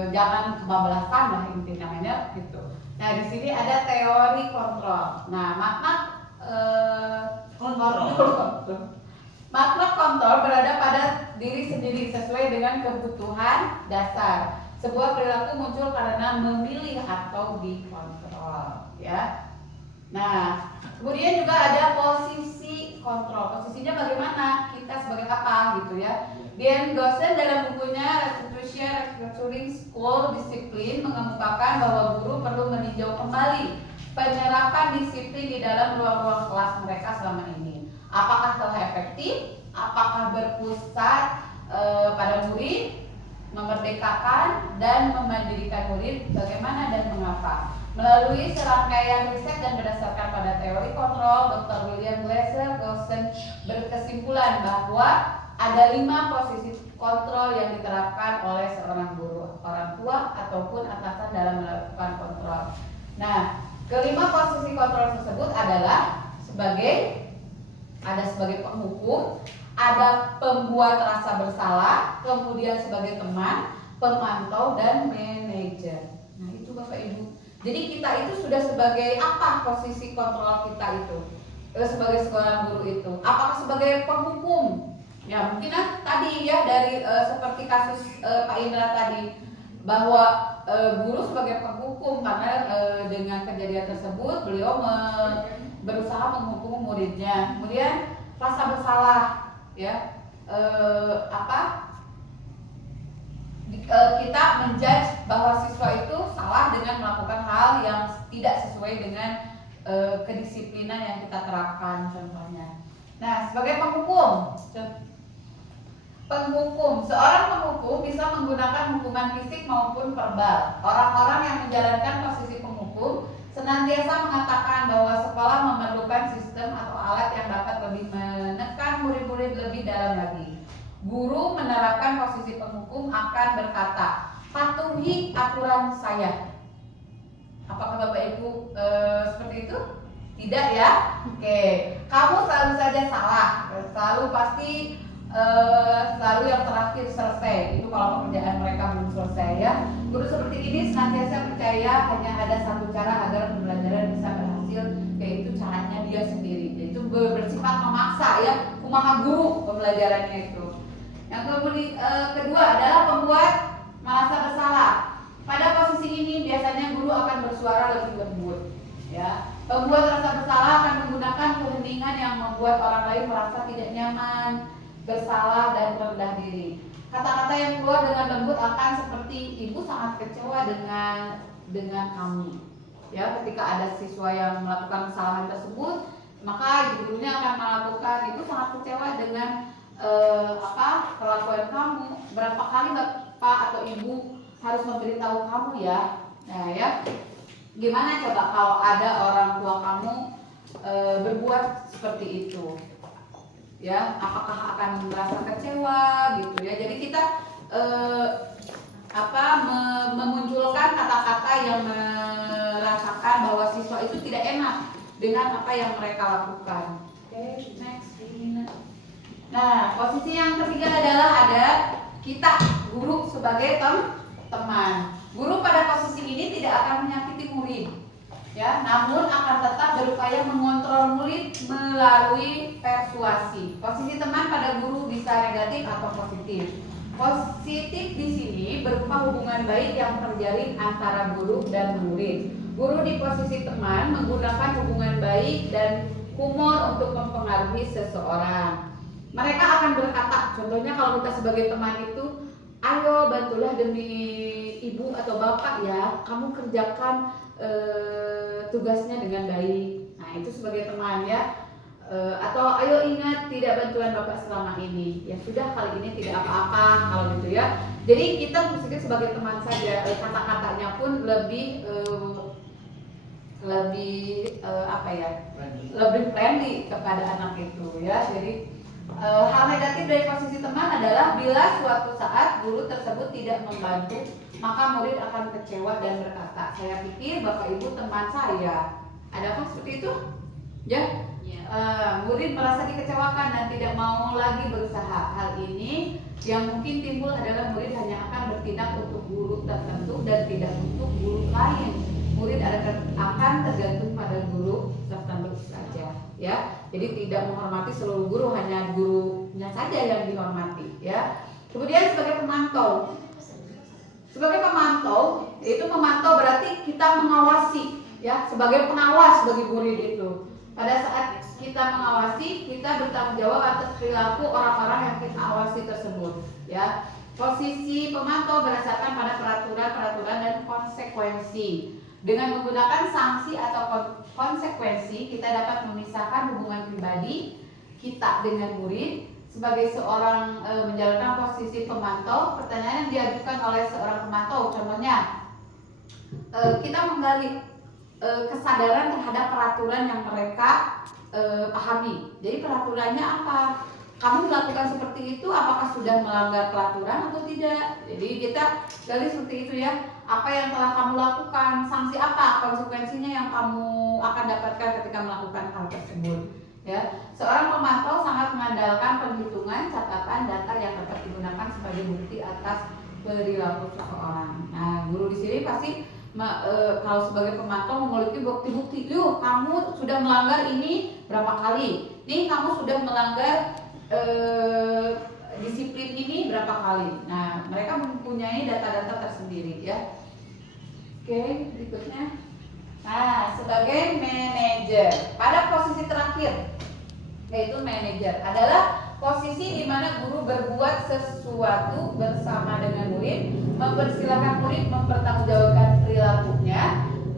jangan kebablasan lah intinya namanya gitu. Nah, di sini ada teori kontrol. Nah, makna makna kontrol berada pada diri sendiri sesuai dengan kebutuhan dasar. Sebuah perilaku muncul karena memilih atau dikontrol, ya. Nah, kemudian juga ada posisi kontrol. Posisinya bagaimana? Kita sebagai apa gitu ya. Diane Gossen dalam bukunya Restructuring School Discipline mengemukakan bahwa guru perlu meninjau kembali penerapan disiplin di dalam ruang-ruang kelas mereka selama ini. Apakah telah efektif? Apakah berpusat pada murid, memerdekakan dan memandirikan murid, bagaimana dan mengapa? Melalui serangkaian riset dan berdasarkan pada teori kontrol, Dr. William Glasser Gossen berkesimpulan bahwa ada 5 posisi kontrol yang diterapkan oleh seorang guru, orang tua ataupun atasan dalam melakukan kontrol. Nah, kelima posisi kontrol tersebut adalah sebagai penghukum, ada pembuat rasa bersalah, kemudian sebagai teman, pemantau dan manajer. Nah, itu Bapak Ibu. Jadi kita itu sudah sebagai apa posisi kontrol kita itu? Sebagai seorang guru itu. Apakah sebagai penghukum? Ya, mungkin tadi ya dari seperti kasus Pak Indra tadi bahwa guru sebagai penghukum karena dengan kejadian tersebut beliau berusaha menghukum muridnya. Kemudian rasa bersalah, ya, kita menjudge bahwa siswa itu salah dengan melakukan hal yang tidak sesuai dengan kedisiplinan yang kita terapkan contohnya. Nah, sebagai penghukum, seorang penghukum bisa menggunakan hukuman fisik maupun verbal. Orang-orang yang menjalankan posisi penghukum senantiasa mengatakan bahwa sekolah memerlukan sistem atau alat yang dapat lebih menekan murid-murid lebih dalam lagi. Guru menerapkan posisi penghukum akan berkata, patuhi aturan saya. Apakah Bapak Ibu seperti itu? Tidak ya? Oke. Kamu selalu saja salah. Selalu yang terakhir selesai. Itu kalau pekerjaan mereka belum selesai ya. Guru seperti ini senantiasa percaya hanya ada satu cara agar pembelajaran bisa berhasil, yaitu caranya dia sendiri. Yaitu bersifat memaksa ya. Kumaha guru pembelajarannya itu. Yang kemudian kedua adalah pembuat merasa bersalah. Pada posisi ini biasanya guru akan bersuara lebih lembut. Ya, pembuat rasa bersalah akan menggunakan keheningan yang membuat orang lain merasa tidak nyaman, bersalah dan rendah diri. Kata-kata yang keluar dengan lembut akan seperti ibu sangat kecewa dengan kamu. Ya, ketika ada siswa yang melakukan kesalahan tersebut, maka gurunya akan melakukan ibu sangat kecewa dengan perlakuan kamu. Berapa kali Bapak atau Ibu harus memberitahu kamu ya. Nah ya, gimana coba kalau ada orang tua kamu berbuat seperti itu? Ya, apakah akan merasa kecewa gitu ya? Jadi kita memunculkan kata-kata yang merasakan bahwa siswa itu tidak enak dengan apa yang mereka lakukan. Oke, next. Nah, posisi yang ketiga adalah ada kita guru sebagai teman. Guru pada posisi ini tidak akan menyakiti murid, ya, namun akan tetap berupaya mengontrol murid melalui persuasi. Posisi teman pada guru bisa negatif atau positif. Positif di sini berupa hubungan baik yang terjalin antara guru dan murid. Guru di posisi teman menggunakan hubungan baik dan humor untuk mempengaruhi seseorang. Mereka akan berkata, contohnya kalau kita sebagai teman itu, ayo bantulah demi ibu atau bapak ya, kamu kerjakan tugasnya dengan baik. Nah itu sebagai teman ya. Atau ayo ingat tidak bantuan bapak selama ini. Ya sudah, kali ini tidak apa-apa kalau gitu ya. Jadi kita mesti sebagai teman saja, kata-katanya pun lebih lebih apa ya, Friendly. lebih friendly kepada anak itu ya. Jadi hal negatif dari posisi teman adalah bila suatu saat guru tersebut tidak membantu, maka murid akan kecewa dan berkata, saya pikir Bapak Ibu teman saya. Adakah seperti itu? Ya. Murid merasa dikecewakan dan tidak mau lagi berusaha. Hal ini yang mungkin timbul adalah murid hanya akan bertindak untuk guru tertentu dan tidak untuk guru lain. Murid akan tergantung pada guru tertentu saja, ya. Jadi tidak menghormati seluruh guru, hanya gurunya saja yang dihormati, ya. Kemudian sebagai pemantau, itu memantau berarti kita mengawasi, ya, sebagai pengawas bagi murid itu. Pada saat kita mengawasi, kita bertanggung jawab atas perilaku orang-orang yang kita awasi tersebut, ya. Posisi pemantau berdasarkan pada peraturan-peraturan dan konsekuensi. Dengan menggunakan sanksi atau konsekuensi, kita dapat memisahkan hubungan pribadi kita dengan murid. Sebagai seorang menjalankan posisi pemantau, pertanyaan yang diajukan oleh seorang pemantau, contohnya kita menggali kesadaran terhadap peraturan yang mereka pahami. Jadi peraturannya apa? Kamu melakukan seperti itu, apakah sudah melanggar peraturan atau tidak? Jadi kita gali seperti itu, ya. Apa yang telah kamu lakukan? Sanksi apa? Konsekuensinya yang kamu akan dapatkan ketika melakukan hal tersebut, ya. Seorang pemantau sangat mengandalkan perhitungan, catatan, data yang dapat digunakan sebagai bukti atas perilaku seseorang. Nah, guru di sini pasti kalau sebagai pemantau memiliki bukti-bukti. Yuk, kamu sudah melanggar ini berapa kali? Nih, kamu sudah melanggar disiplin ini berapa kali? Nah, mereka mempunyai data-data tersendiri, ya. Oke, berikutnya. Nah, sebagai manajer, pada posisi terakhir, yaitu manajer, adalah posisi di mana guru berbuat sesuatu bersama dengan murid, mempersilahkan murid mempertanggungjawabkan perilakunya,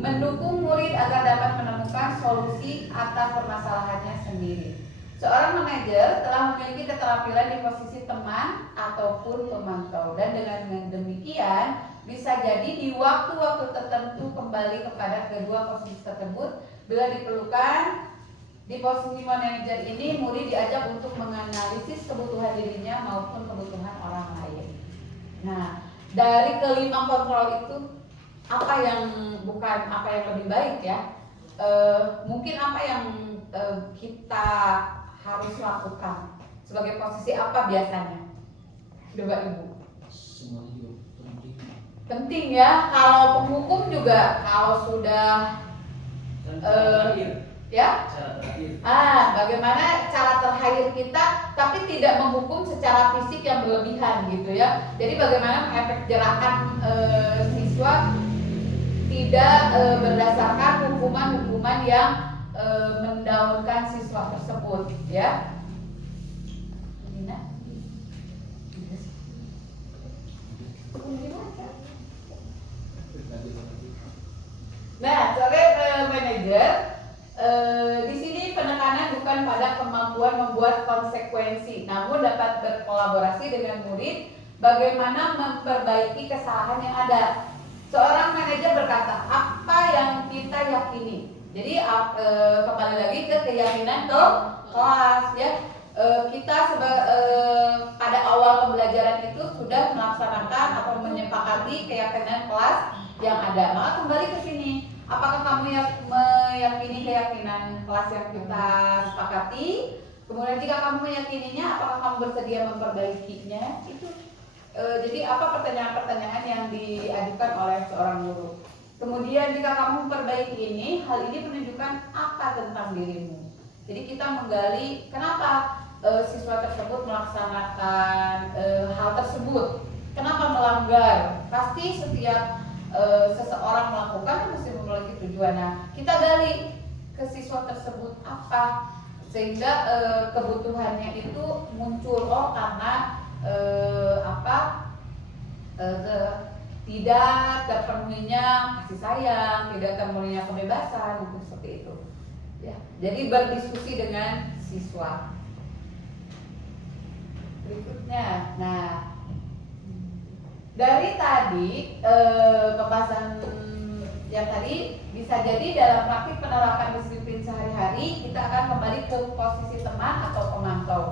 mendukung murid agar dapat menemukan solusi atas permasalahannya sendiri. Seorang manajer telah memiliki keterampilan di posisi teman ataupun pemantau, dan dengan demikian bisa jadi di waktu-waktu tertentu kembali kepada kedua posisi tersebut bila diperlukan. Di posisi manajer ini, murid diajak untuk menganalisis kebutuhan dirinya maupun kebutuhan orang lain. Nah, dari kelima kontrol itu, apa yang lebih baik, ya? Mungkin apa yang kita harus lakukan sebagai posisi apa biasanya, Bapak Ibu? Semuanya juga penting. Penting, ya. Kalau penghukum juga, kalau sudah ya, bagaimana cara terhayir kita, tapi tidak menghukum secara fisik yang berlebihan, gitu, ya. Jadi bagaimana efek jerakan siswa tidak berdasarkan hukuman-hukuman yang mendaunkan siswa tersebut, ya. Nah, sebagai manajer, di sini penekanan bukan pada kemampuan membuat konsekuensi, namun dapat berkolaborasi dengan murid bagaimana memperbaiki kesalahan yang ada. Seorang manajer berkata, apa yang kita yakini. Jadi kembali lagi ke keyakinan kelas, ya. Kita pada awal pembelajaran itu sudah melaksanakan atau menyepakati keyakinan kelas yang ada. Maka kembali ke sini, apakah kamu meyakini keyakinan kelas yang kita sepakati? Kemudian jika kamu meyakininya, apakah kamu bersedia memperbaikinya? Itu jadi apa pertanyaan-pertanyaan yang diajukan oleh seorang guru. Kemudian jika kamu memperbaiki ini, hal ini menunjukkan apa tentang dirimu. Jadi kita menggali kenapa siswa tersebut melaksanakan hal tersebut, kenapa melanggar. Pasti setiap seseorang melakukan mesti memiliki tujuan. Nah, kita gali ke siswa tersebut apa sehingga kebutuhannya itu muncul. Oh, karena tidak terpenuhinya kasih sayang, tidak terpenuhinya kebebasan, gitu, seperti itu. Ya, jadi berdiskusi dengan siswa. Berikutnya, nah, dari tadi pembahasan yang tadi bisa jadi dalam praktik penerapan disiplin sehari-hari kita akan kembali ke posisi teman atau pemantau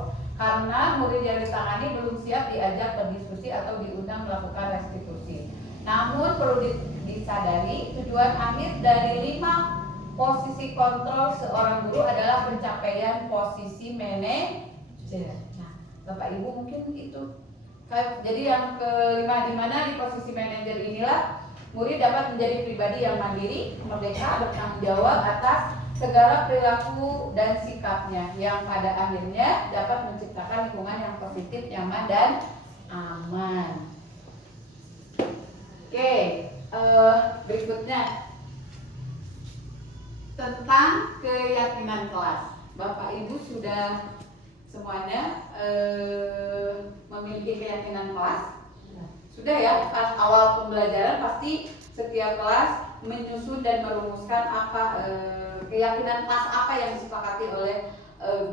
karena murid yang ditangani belum siap diajak berdiskusi atau diundang melakukan restitusi. Namun perlu disadari tujuan akhir dari 5 posisi kontrol seorang guru adalah pencapaian posisi manajer. Nah, Bapak Ibu mungkin itu. Jadi yang kelima, di mana di posisi manajer inilah murid dapat menjadi pribadi yang mandiri, merdeka, bertanggung jawab atas segala perilaku dan sikapnya yang pada akhirnya dapat menciptakan lingkungan yang positif, nyaman, dan aman. Oke, berikutnya tentang keyakinan kelas. Bapak Ibu sudah semuanya memiliki keyakinan kelas? Sudah ya, pas awal pembelajaran pasti setiap kelas menyusun dan merumuskan apa keyakinan kelas apa yang disepakati oleh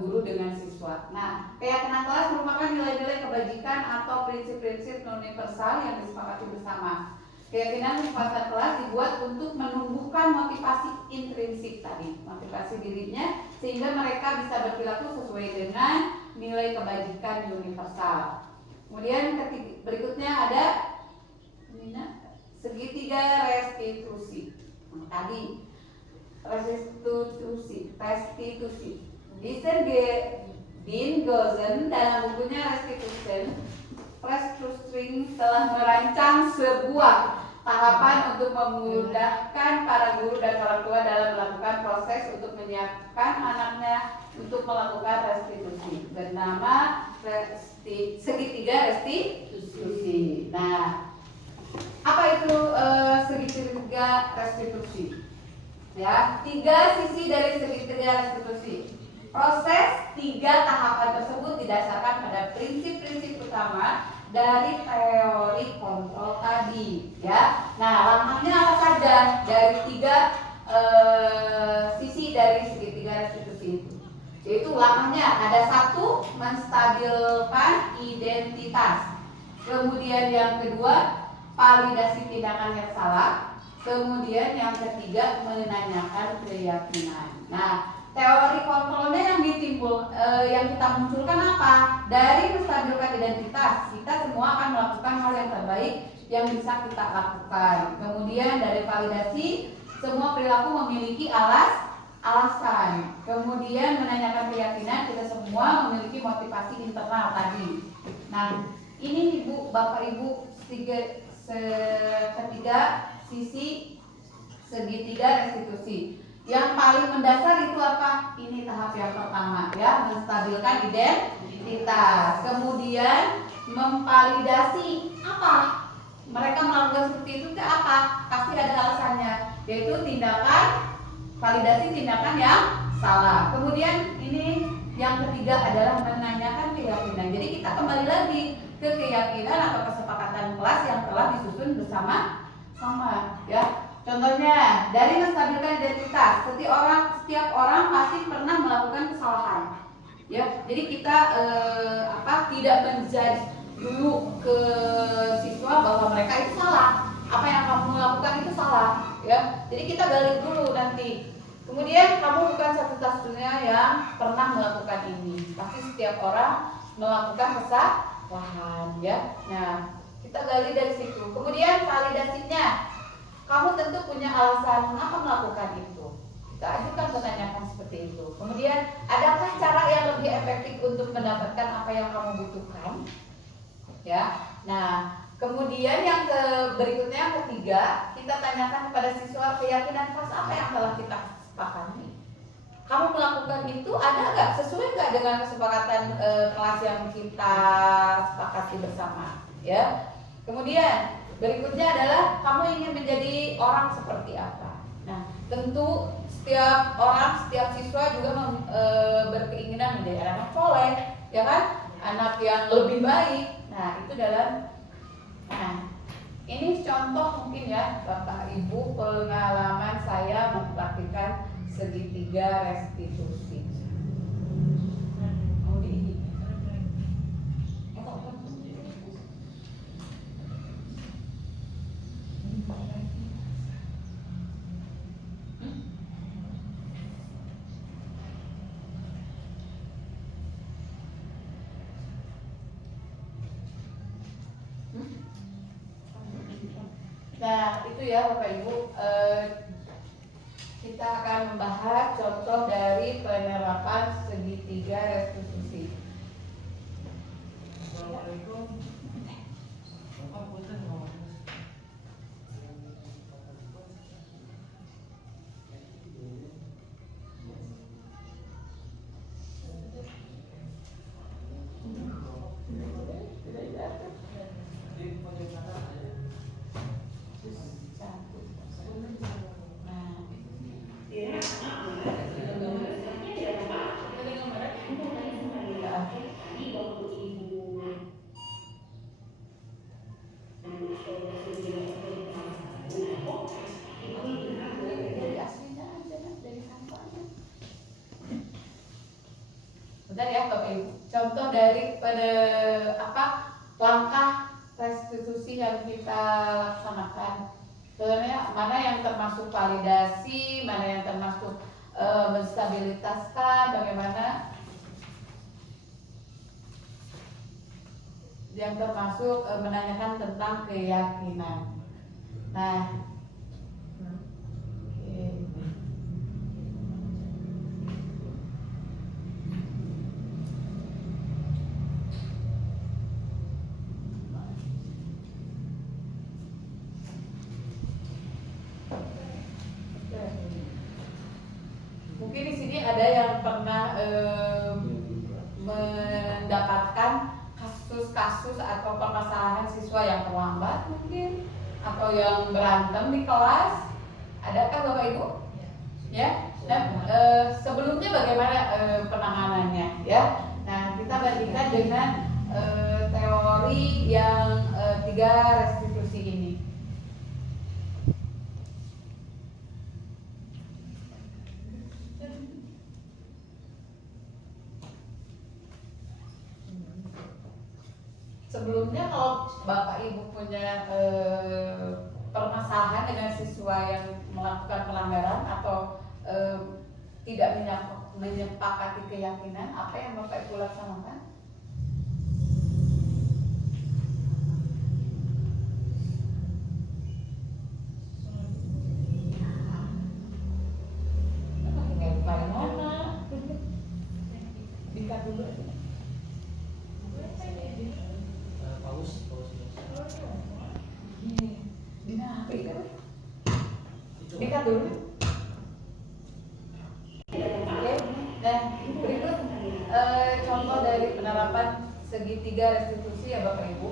guru dengan siswa. Nah, keyakinan kelas merupakan nilai-nilai kebajikan atau prinsip-prinsip universal yang disepakati bersama. Keyakinan universal kelas dibuat untuk menumbuhkan motivasi intrinsik tadi, motivasi dirinya sehingga mereka bisa berperilaku sesuai dengan nilai kebajikan universal. Kemudian berikutnya ada segitiga restitusi. Tadi restitusi. Dean Gozen dalam bukunya Restructuring telah merancang sebuah tahapan untuk memudahkan para guru dan orang tua dalam melakukan proses untuk menyiapkan anaknya untuk melakukan restitusi bernama segitiga restitusi. Nah, apa itu segitiga restitusi? Ya, 3 sisi dari segitiga restitusi. Proses 3 tahapan tersebut didasarkan pada prinsip-prinsip utama dari teori kontrol tadi, ya. Nah, langkahnya apa saja dari 3 sisi dari segitiga restitusi itu? Yaitu langkahnya ada 1, menstabilkan identitas. Kemudian yang kedua, validasi tindakan yang salah. Kemudian yang ketiga, menanyakan keyakinan. Nah, teori kontrolnya yang yang kita munculkan apa? Dari menstabilkan identitas, kita semua akan melakukan hal yang terbaik yang bisa kita lakukan. Kemudian dari validasi, semua perilaku memiliki alasan. Kemudian menanyakan keyakinan, kita semua memiliki motivasi internal tadi. Nah, ini Ibu, Bapak Ibu, ketiga sisi segitiga restitusi. Yang paling mendasar itu apa? Ini tahap yang pertama, ya, menstabilkan identitas. Kemudian memvalidasi apa? Mereka melakukan seperti itu apa? Pasti ada alasannya, yaitu validasi tindakan yang salah. Kemudian ini yang ketiga adalah menanyakan keyakinan. Jadi kita kembali lagi ke keyakinan atau kesepakatan kelas yang telah disusun bersama-sama, ya. Contohnya dari menstabilkan identitas, setiap orang pasti pernah melakukan kesalahan, ya. Jadi kita tidak menjudge dulu ke siswa bahwa mereka itu salah, apa yang kamu lakukan itu salah, ya. Jadi kita gali dulu nanti. Kemudian kamu bukan satu-satunya yang pernah melakukan ini. Pasti setiap orang melakukan kesalahan, ya. Nah, kita gali dari situ. Kemudian validasinya. Kamu tentu punya alasan mengapa melakukan itu. Kita ajukan pertanyaan seperti itu. Kemudian, adakah cara yang lebih efektif untuk mendapatkan apa yang kamu butuhkan? Ya. Nah, kemudian yang berikutnya yang ketiga, kita tanyakan kepada siswa keyakinan kelas apa yang telah kita sepakati. Kamu melakukan itu ada nggak sesuai nggak dengan kesepakatan kelas yang kita sepakati bersama? Ya. Kemudian berikutnya adalah kamu ingin menjadi orang seperti apa? Nah, tentu setiap siswa juga berkeinginan menjadi anak soleh, ya kan? Anak yang lebih baik. Nah, itu ini contoh mungkin ya, Bapak Ibu, pengalaman saya mempraktikkan segitiga restitusi. Nah, itu ya Bapak Ibu, kita akan membahas contoh dari penerapan segitiga restitusi. Assalamualaikum. Bapak punten mau. Bentar ya Bapak Ibu. Contoh dari langkah restitusi yang kita laksanakan. Sebenarnya mana yang termasuk validasi, mana yang termasuk menstabilitaskan, bagaimana yang termasuk menanyakan tentang keyakinan. Nah, oke. Mungkin di sini ada yang pernah mendapatkan kasus-kasus atau permasalahan siswa yang terlambat mungkin, atau yang berantem di kelas. Adakah Bapak Ibu? Ya. Dan sebelumnya bagaimana penanganannya? Ya. Nah, kita bandingkan dengan teori yang 3 restitusi ini. Sebelumnya kalau Bapak Ibu punya permasalahan dengan siswa yang melakukan pelanggaran atau tidak menyepakati keyakinan, apa yang Bapak Ibu laksanakan? Dikat dulu. Paus. Dikat dulu. Oke. Dan berikut contoh dari penerapan segitiga restitusi ya Bapak Ibu.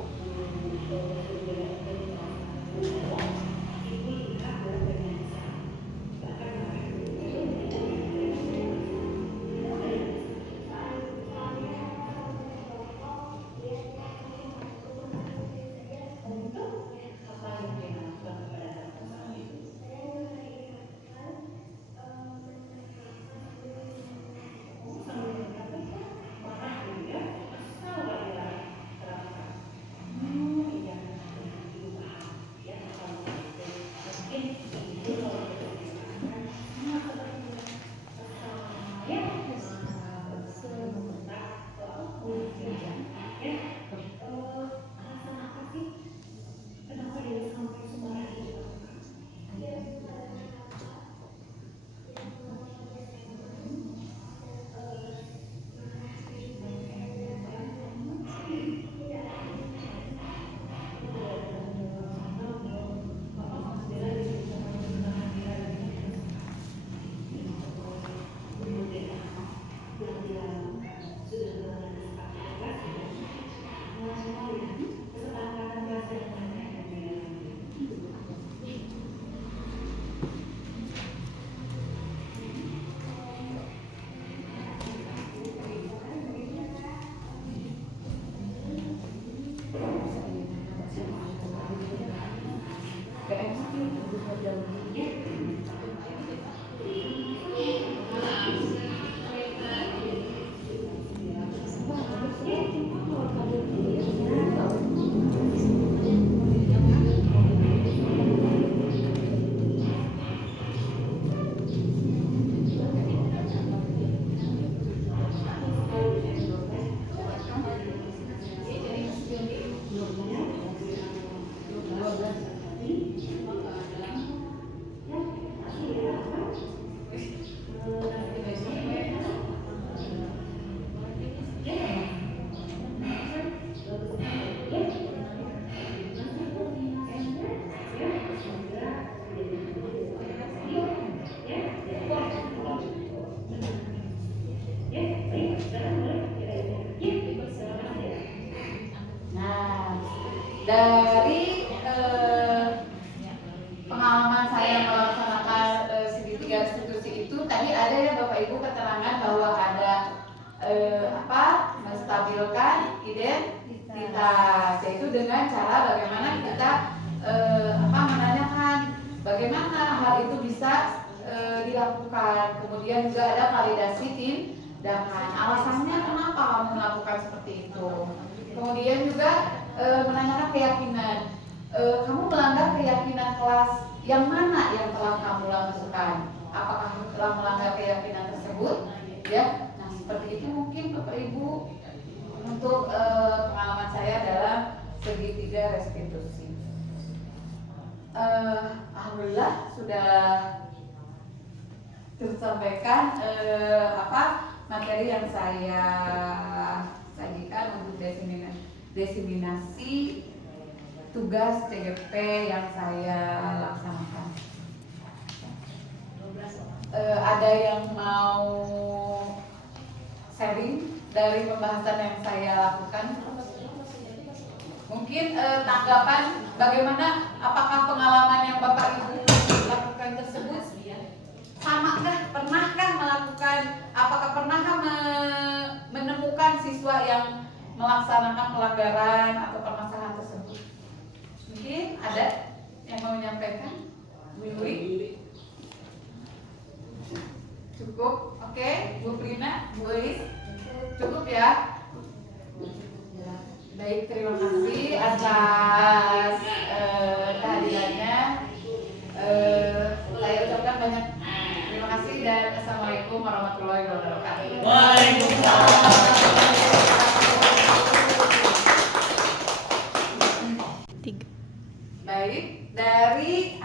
dari pengalaman saya melaksanakan segitiga restitusi itu tadi ada ya Bapak Ibu keterangan bahwa ada menstabilkan identitas, yaitu dengan cara bagaimana kita menanyakan bagaimana hal itu bisa dilakukan. Kemudian juga ada validasi tindakan, alasannya kenapa kamu melakukan seperti itu. Kemudian juga menanyakan keyakinan, kamu melanggar keyakinan kelas yang mana yang telah kamu lakukan, apakah kamu telah melanggar keyakinan tersebut, ya. Nah seperti itu mungkin Bapak Ibu untuk pengalaman saya dalam segitiga restitusi. Alhamdulillah sudah tersampaikan materi yang saya sajikan untuk diseminasi tugas CGP yang saya laksanakan. Ada yang mau sharing dari pembahasan yang saya lakukan? Mungkin tanggapan bagaimana, apakah pengalaman yang Bapak Ibu lakukan tersebut samakah, pernahkah melakukan, apakah pernahkah menemukan siswa yang melaksanakan pelanggaran atau permasalahan tersebut? Mungkin ada yang mau menyampaikan? Bu Yuli? Cukup? Oke, Bu Prina, Bu Elis? Cukup ya? Baik, terima kasih atas kehadirannya. Saya ucapkan banyak terima kasih dan assalamualaikum warahmatullahi wabarakatuh. Waalaikumsalam. Baik, dari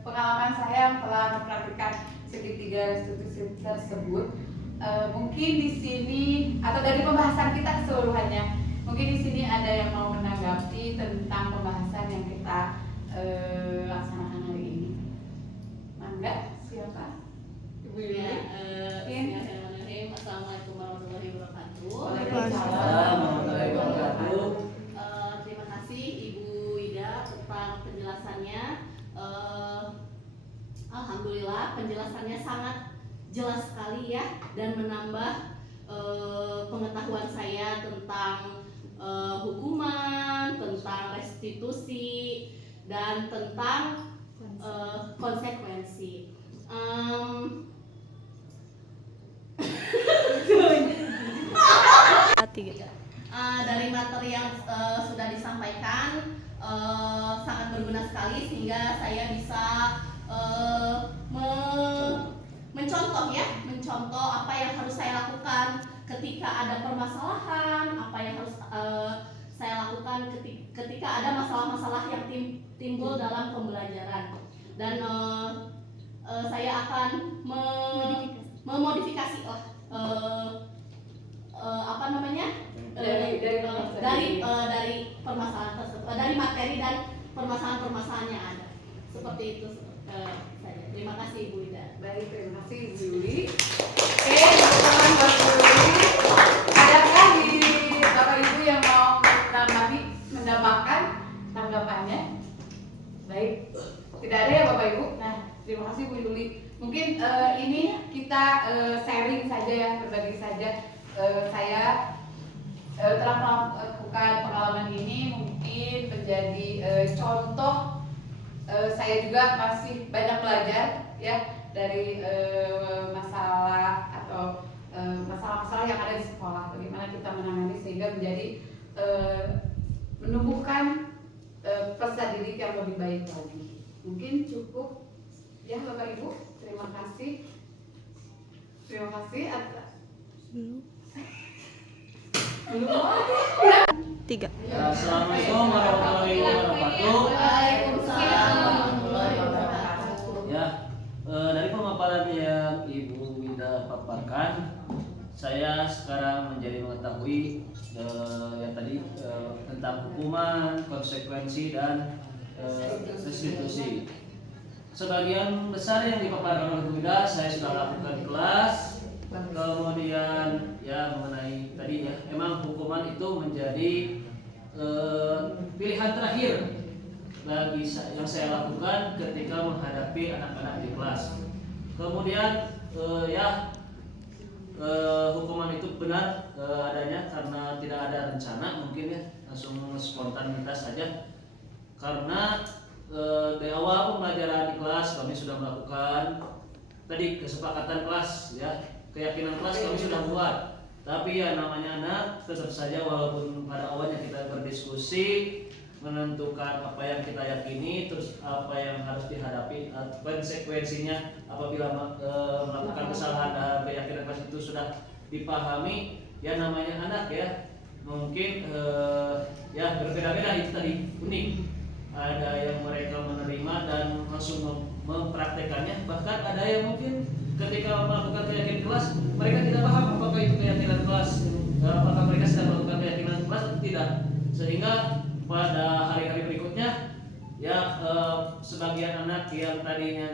pengalaman saya yang telah mempraktikkan segitiga restitusi tersebut, mungkin di sini atau dari pembahasan kita keseluruhannya, mungkin di sini ada yang mau menanggapi tentang pembahasan yang kita laksanakan hari ini. Mangga, siapa? Ibu Yuli. Bismillahirrahmanirrahim. Assalamualaikum warahmatullahi wabarakatuh. Waalaikumsalam warahmatullahi wabarakatuh. Terima kasih Ibu Ida tentang penjelasannya. Alhamdulillah penjelasannya sangat jelas sekali ya, dan menambah pengetahuan saya tentang hukuman, tentang restitusi, dan tentang konsekuensi. Dari materi yang sudah disampaikan sangat berguna sekali, sehingga saya bisa mencontoh apa yang harus saya lakukan ketika ada permasalahan, apa yang harus saya lakukan ketika ada masalah-masalah yang timbul dalam pembelajaran, dan saya akan memodifikasi dari permasalahan tersebut, dari materi dan permasalahan yang ada. Seperti itu saja. Terima kasih Ibu Ida. Baik, terima kasih Ibu Yuli. Oke, teman-teman Bapak Yuli, adakah di Bapak Ibu yang mau menambahkan tanggapannya? Baik, tidak ada ya Bapak Ibu. Nah, terima kasih Bu Yuli. Mungkin ini kita sharing saja ya, berbagi saja. Saya telah melakukan pengalaman ini mungkin menjadi contoh. Saya juga masih banyak belajar ya dari masalah atau masalah-masalah yang ada di sekolah, bagaimana kita menangani sehingga menjadi menumbuhkan peserta didik yang lebih baik lagi. Mungkin cukup ya Bapak Ibu. Terima kasih. Terima kasih atas Tiga. Ya, assalamualaikum warahmatullahi wabarakatuh. Waalaikumsalam warahmatullahi wabarakatuh. Ya, dari pemaparan yang Ibu Winda paparkan, saya sekarang menjadi mengetahui yang tadi tentang hukuman, konsekuensi, dan restitusi. Sebagian besar yang dipaparkan oleh Bu Winda saya sudah lakukan di kelas. Kemudian ya mengenai tadi ya, memang hukuman itu menjadi pilihan terakhir yang saya lakukan ketika menghadapi anak-anak di kelas. Kemudian hukuman itu benar adanya karena tidak ada rencana, mungkin ya langsung spontanitas saja. Karena dari awal pembelajaran di kelas kami sudah melakukan tadi kesepakatan kelas, ya, keyakinan kelas kami sudah buat. Tapi ya namanya anak, tetap saja walaupun pada awalnya kita berdiskusi menentukan apa yang kita yakini, terus apa yang harus dihadapi, konsekuensinya apabila melakukan kesalahan dan keyakinan kelas itu sudah dipahami, ya namanya anak ya, mungkin ya berbeda-beda, itu tadi unik. Ada yang mereka menerima dan langsung mempraktekannya, bahkan ada yang mungkin ketika melakukan keyakinan kelas mereka tidak paham apakah itu keyakinan kelas, apakah mereka sedang melakukan keyakinan kelas atau tidak, sehingga pada hari-hari berikutnya ya sebagian anak yang tadinya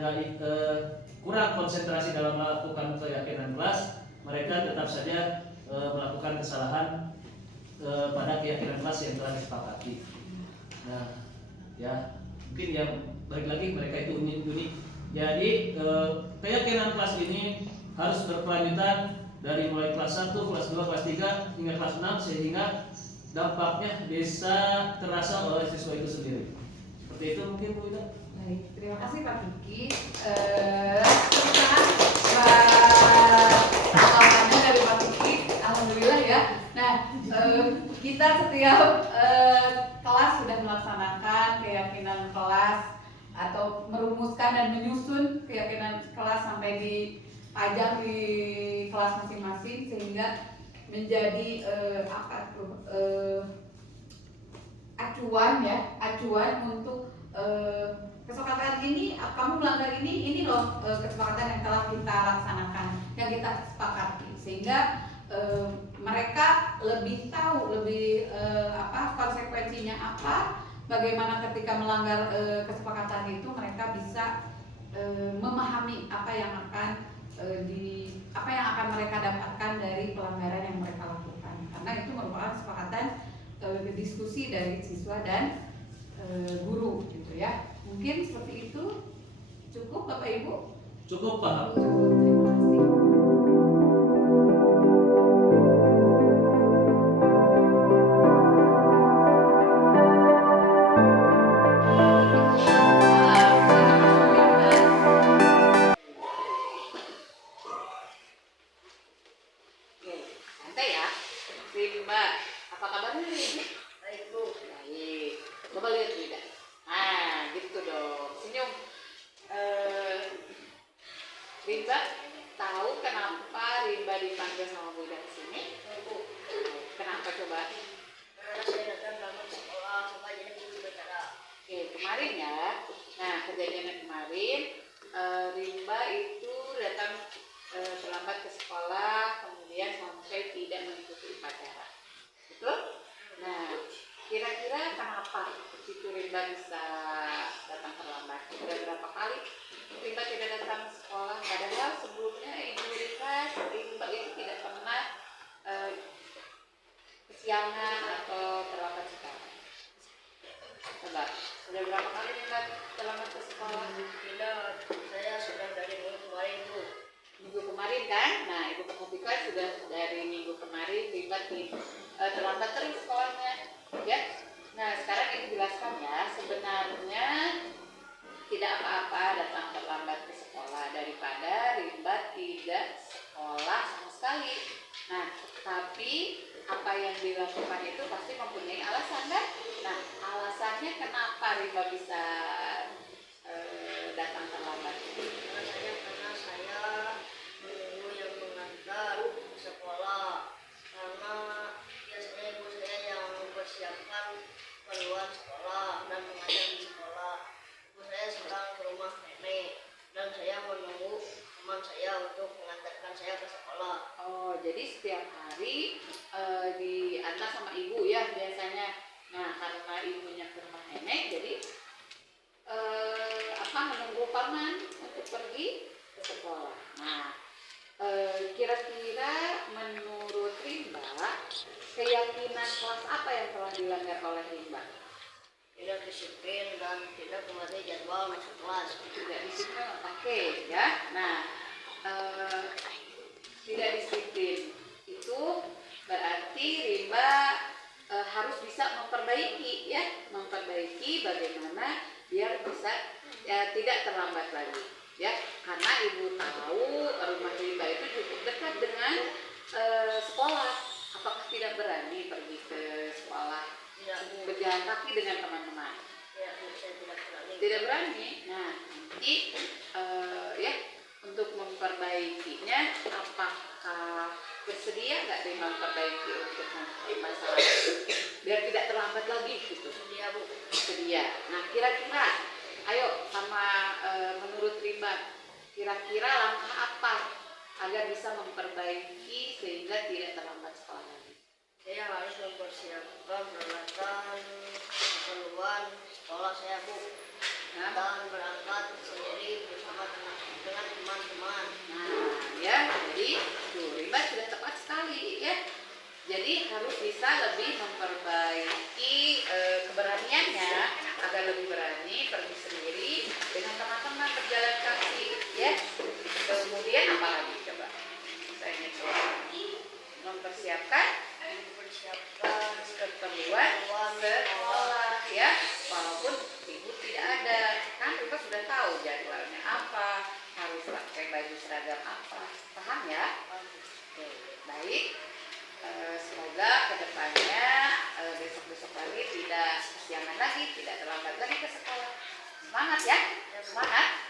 kurang konsentrasi dalam melakukan keyakinan kelas, mereka tetap saja melakukan kesalahan pada keyakinan kelas yang telah disepakati. Nah, ya mungkin yang balik lagi mereka itu unik. Jadi keyakinan kelas ini harus berkelanjutan dari mulai kelas 1, kelas 2, kelas 3 hingga kelas 6, sehingga dampaknya bisa terasa oleh siswa itu sendiri. Seperti itu mungkin Bu Ida. Baik, terima kasih Pak Kiki. Pengalamannya dari Pak Kiki, alhamdulillah ya. Nah, kita setiap kelas sudah melaksanakan keyakinan kelas atau merumuskan dan menyusun keyakinan kelas sampai dipajang di kelas masing-masing, sehingga menjadi acuan untuk kesepakatan ini. Kamu melanggar ini loh kesepakatan yang telah kita laksanakan, yang kita sepakati, sehingga mereka lebih tahu konsekuensinya apa, bagaimana ketika melanggar kesepakatan itu mereka bisa memahami apa yang akan mereka dapatkan dari pelanggaran yang mereka lakukan, karena itu merupakan kesepakatan diskusi dari siswa dan guru gitu ya. Mungkin seperti itu. Cukup Bapak Ibu? Cukup Pak. Cukup, terima kasih. Santai ya, Rimba. Apa kabarnya Rimba? Baik Bu. Baik. Coba lihat Rimba. Ah, gitu dong. Senyum. Rimba, tahu kenapa Rimba dipanggil sama Bu Ida ke sini? Kenapa coba? Karena saya datang dalam sekolah sampai jadi guru bicara. Oke, kemarin ya. Nah, kejadiannya kemarin, Rimba itu datang terlambat ke sekolah, kemudian sampai tidak mengikuti upacara. Betul? Nah, kira-kira kenapa itu Rimba bisa datang terlambat? Sudah berapa kali Rimba tidak datang ke sekolah? Padahal sebelumnya Ibu Rimba itu tidak pernah kesiangan atau terlambat sekali. Coba, sudah berapa kali Rimba terlambat ke sekolah? Tidak, saya sudah dari minggu kemarin Bu. Minggu kemarin kan? Nah, Ibu perhatikan sudah dari minggu kemarin Rimba terlambat terus sekolahnya, ya. Nah, sekarang ini jelaskan ya, sebenarnya tidak apa-apa datang terlambat ke sekolah daripada Rimba tidak sekolah sama sekali. Nah, tapi apa yang dilakukan itu pasti mempunyai alasan kan? Nah, alasannya kenapa Rimba bisa datang terlambat? Karena saya menunggu yang mengantar ke sekolah. Karena biasanya ibu saya yang mempersiapkan keluar sekolah dan mengajar di sekolah. Ibu saya sedang ke rumah nenek dan saya menunggu teman saya untuk mengantarkan saya ke sekolah. Oh, jadi setiap hari diantar sama ibu ya biasanya. Nah, karena ibunya ke rumah nenek, jadi menunggu paman untuk pergi ke sekolah. Nah, Kira-kira menurut Rimba, keyakinan kelas apa yang telah dilanggar oleh Rimba? Tidak disiplin dan tidak mematuhi jadwal masuk kelas. Tidak disiplin, oke ya. Nah, tidak disiplin itu berarti Rimba harus bisa memperbaiki ya, memperbaiki bagaimana biar bisa tidak terlambat lagi ya, karena ibu tahu rumah Rimba itu cukup dekat dengan sekolah. Apakah tidak berani pergi ke sekolah, berjalan kaki dengan teman-teman? Ya, saya tidak berani. Tidak berani. Nah, nanti ya untuk memperbaikinya, apakah bersedia nggak Rimba memperbaiki untuk masalah biar tidak terlambat lagi gitu? Sedia Bu. Sedia. Nah, kira-kira, ayo sama menurut Rimba, kira-kira langkah apa agar bisa memperbaiki sehingga tidak terlambat sekolah lagi? Saya harus mempersiapkan peralatan keperluan sekolah saya Bu. Nah, Dan berangkat sendiri bersama dengan teman-teman. Nah, ya, jadi tuh Rimba sudah tepat sekali ya. Jadi harus bisa lebih memperbaiki keberaniannya agar lebih berani pergi sendiri dengan teman-teman berjalan kaki ya. Kemudian apa lagi coba? Saya ingin mempersiapkan keperluan sekolah ya. Walaupun ibu tidak ada, kan Rimba sudah tahu jadwalnya apa, harus pakai baju seragam apa. Paham ya? Oke, baik. Semoga kedepannya besok-besok lagi tidak kesiangan lagi, tidak terlambat lagi ke sekolah. Semangat ya, semangat.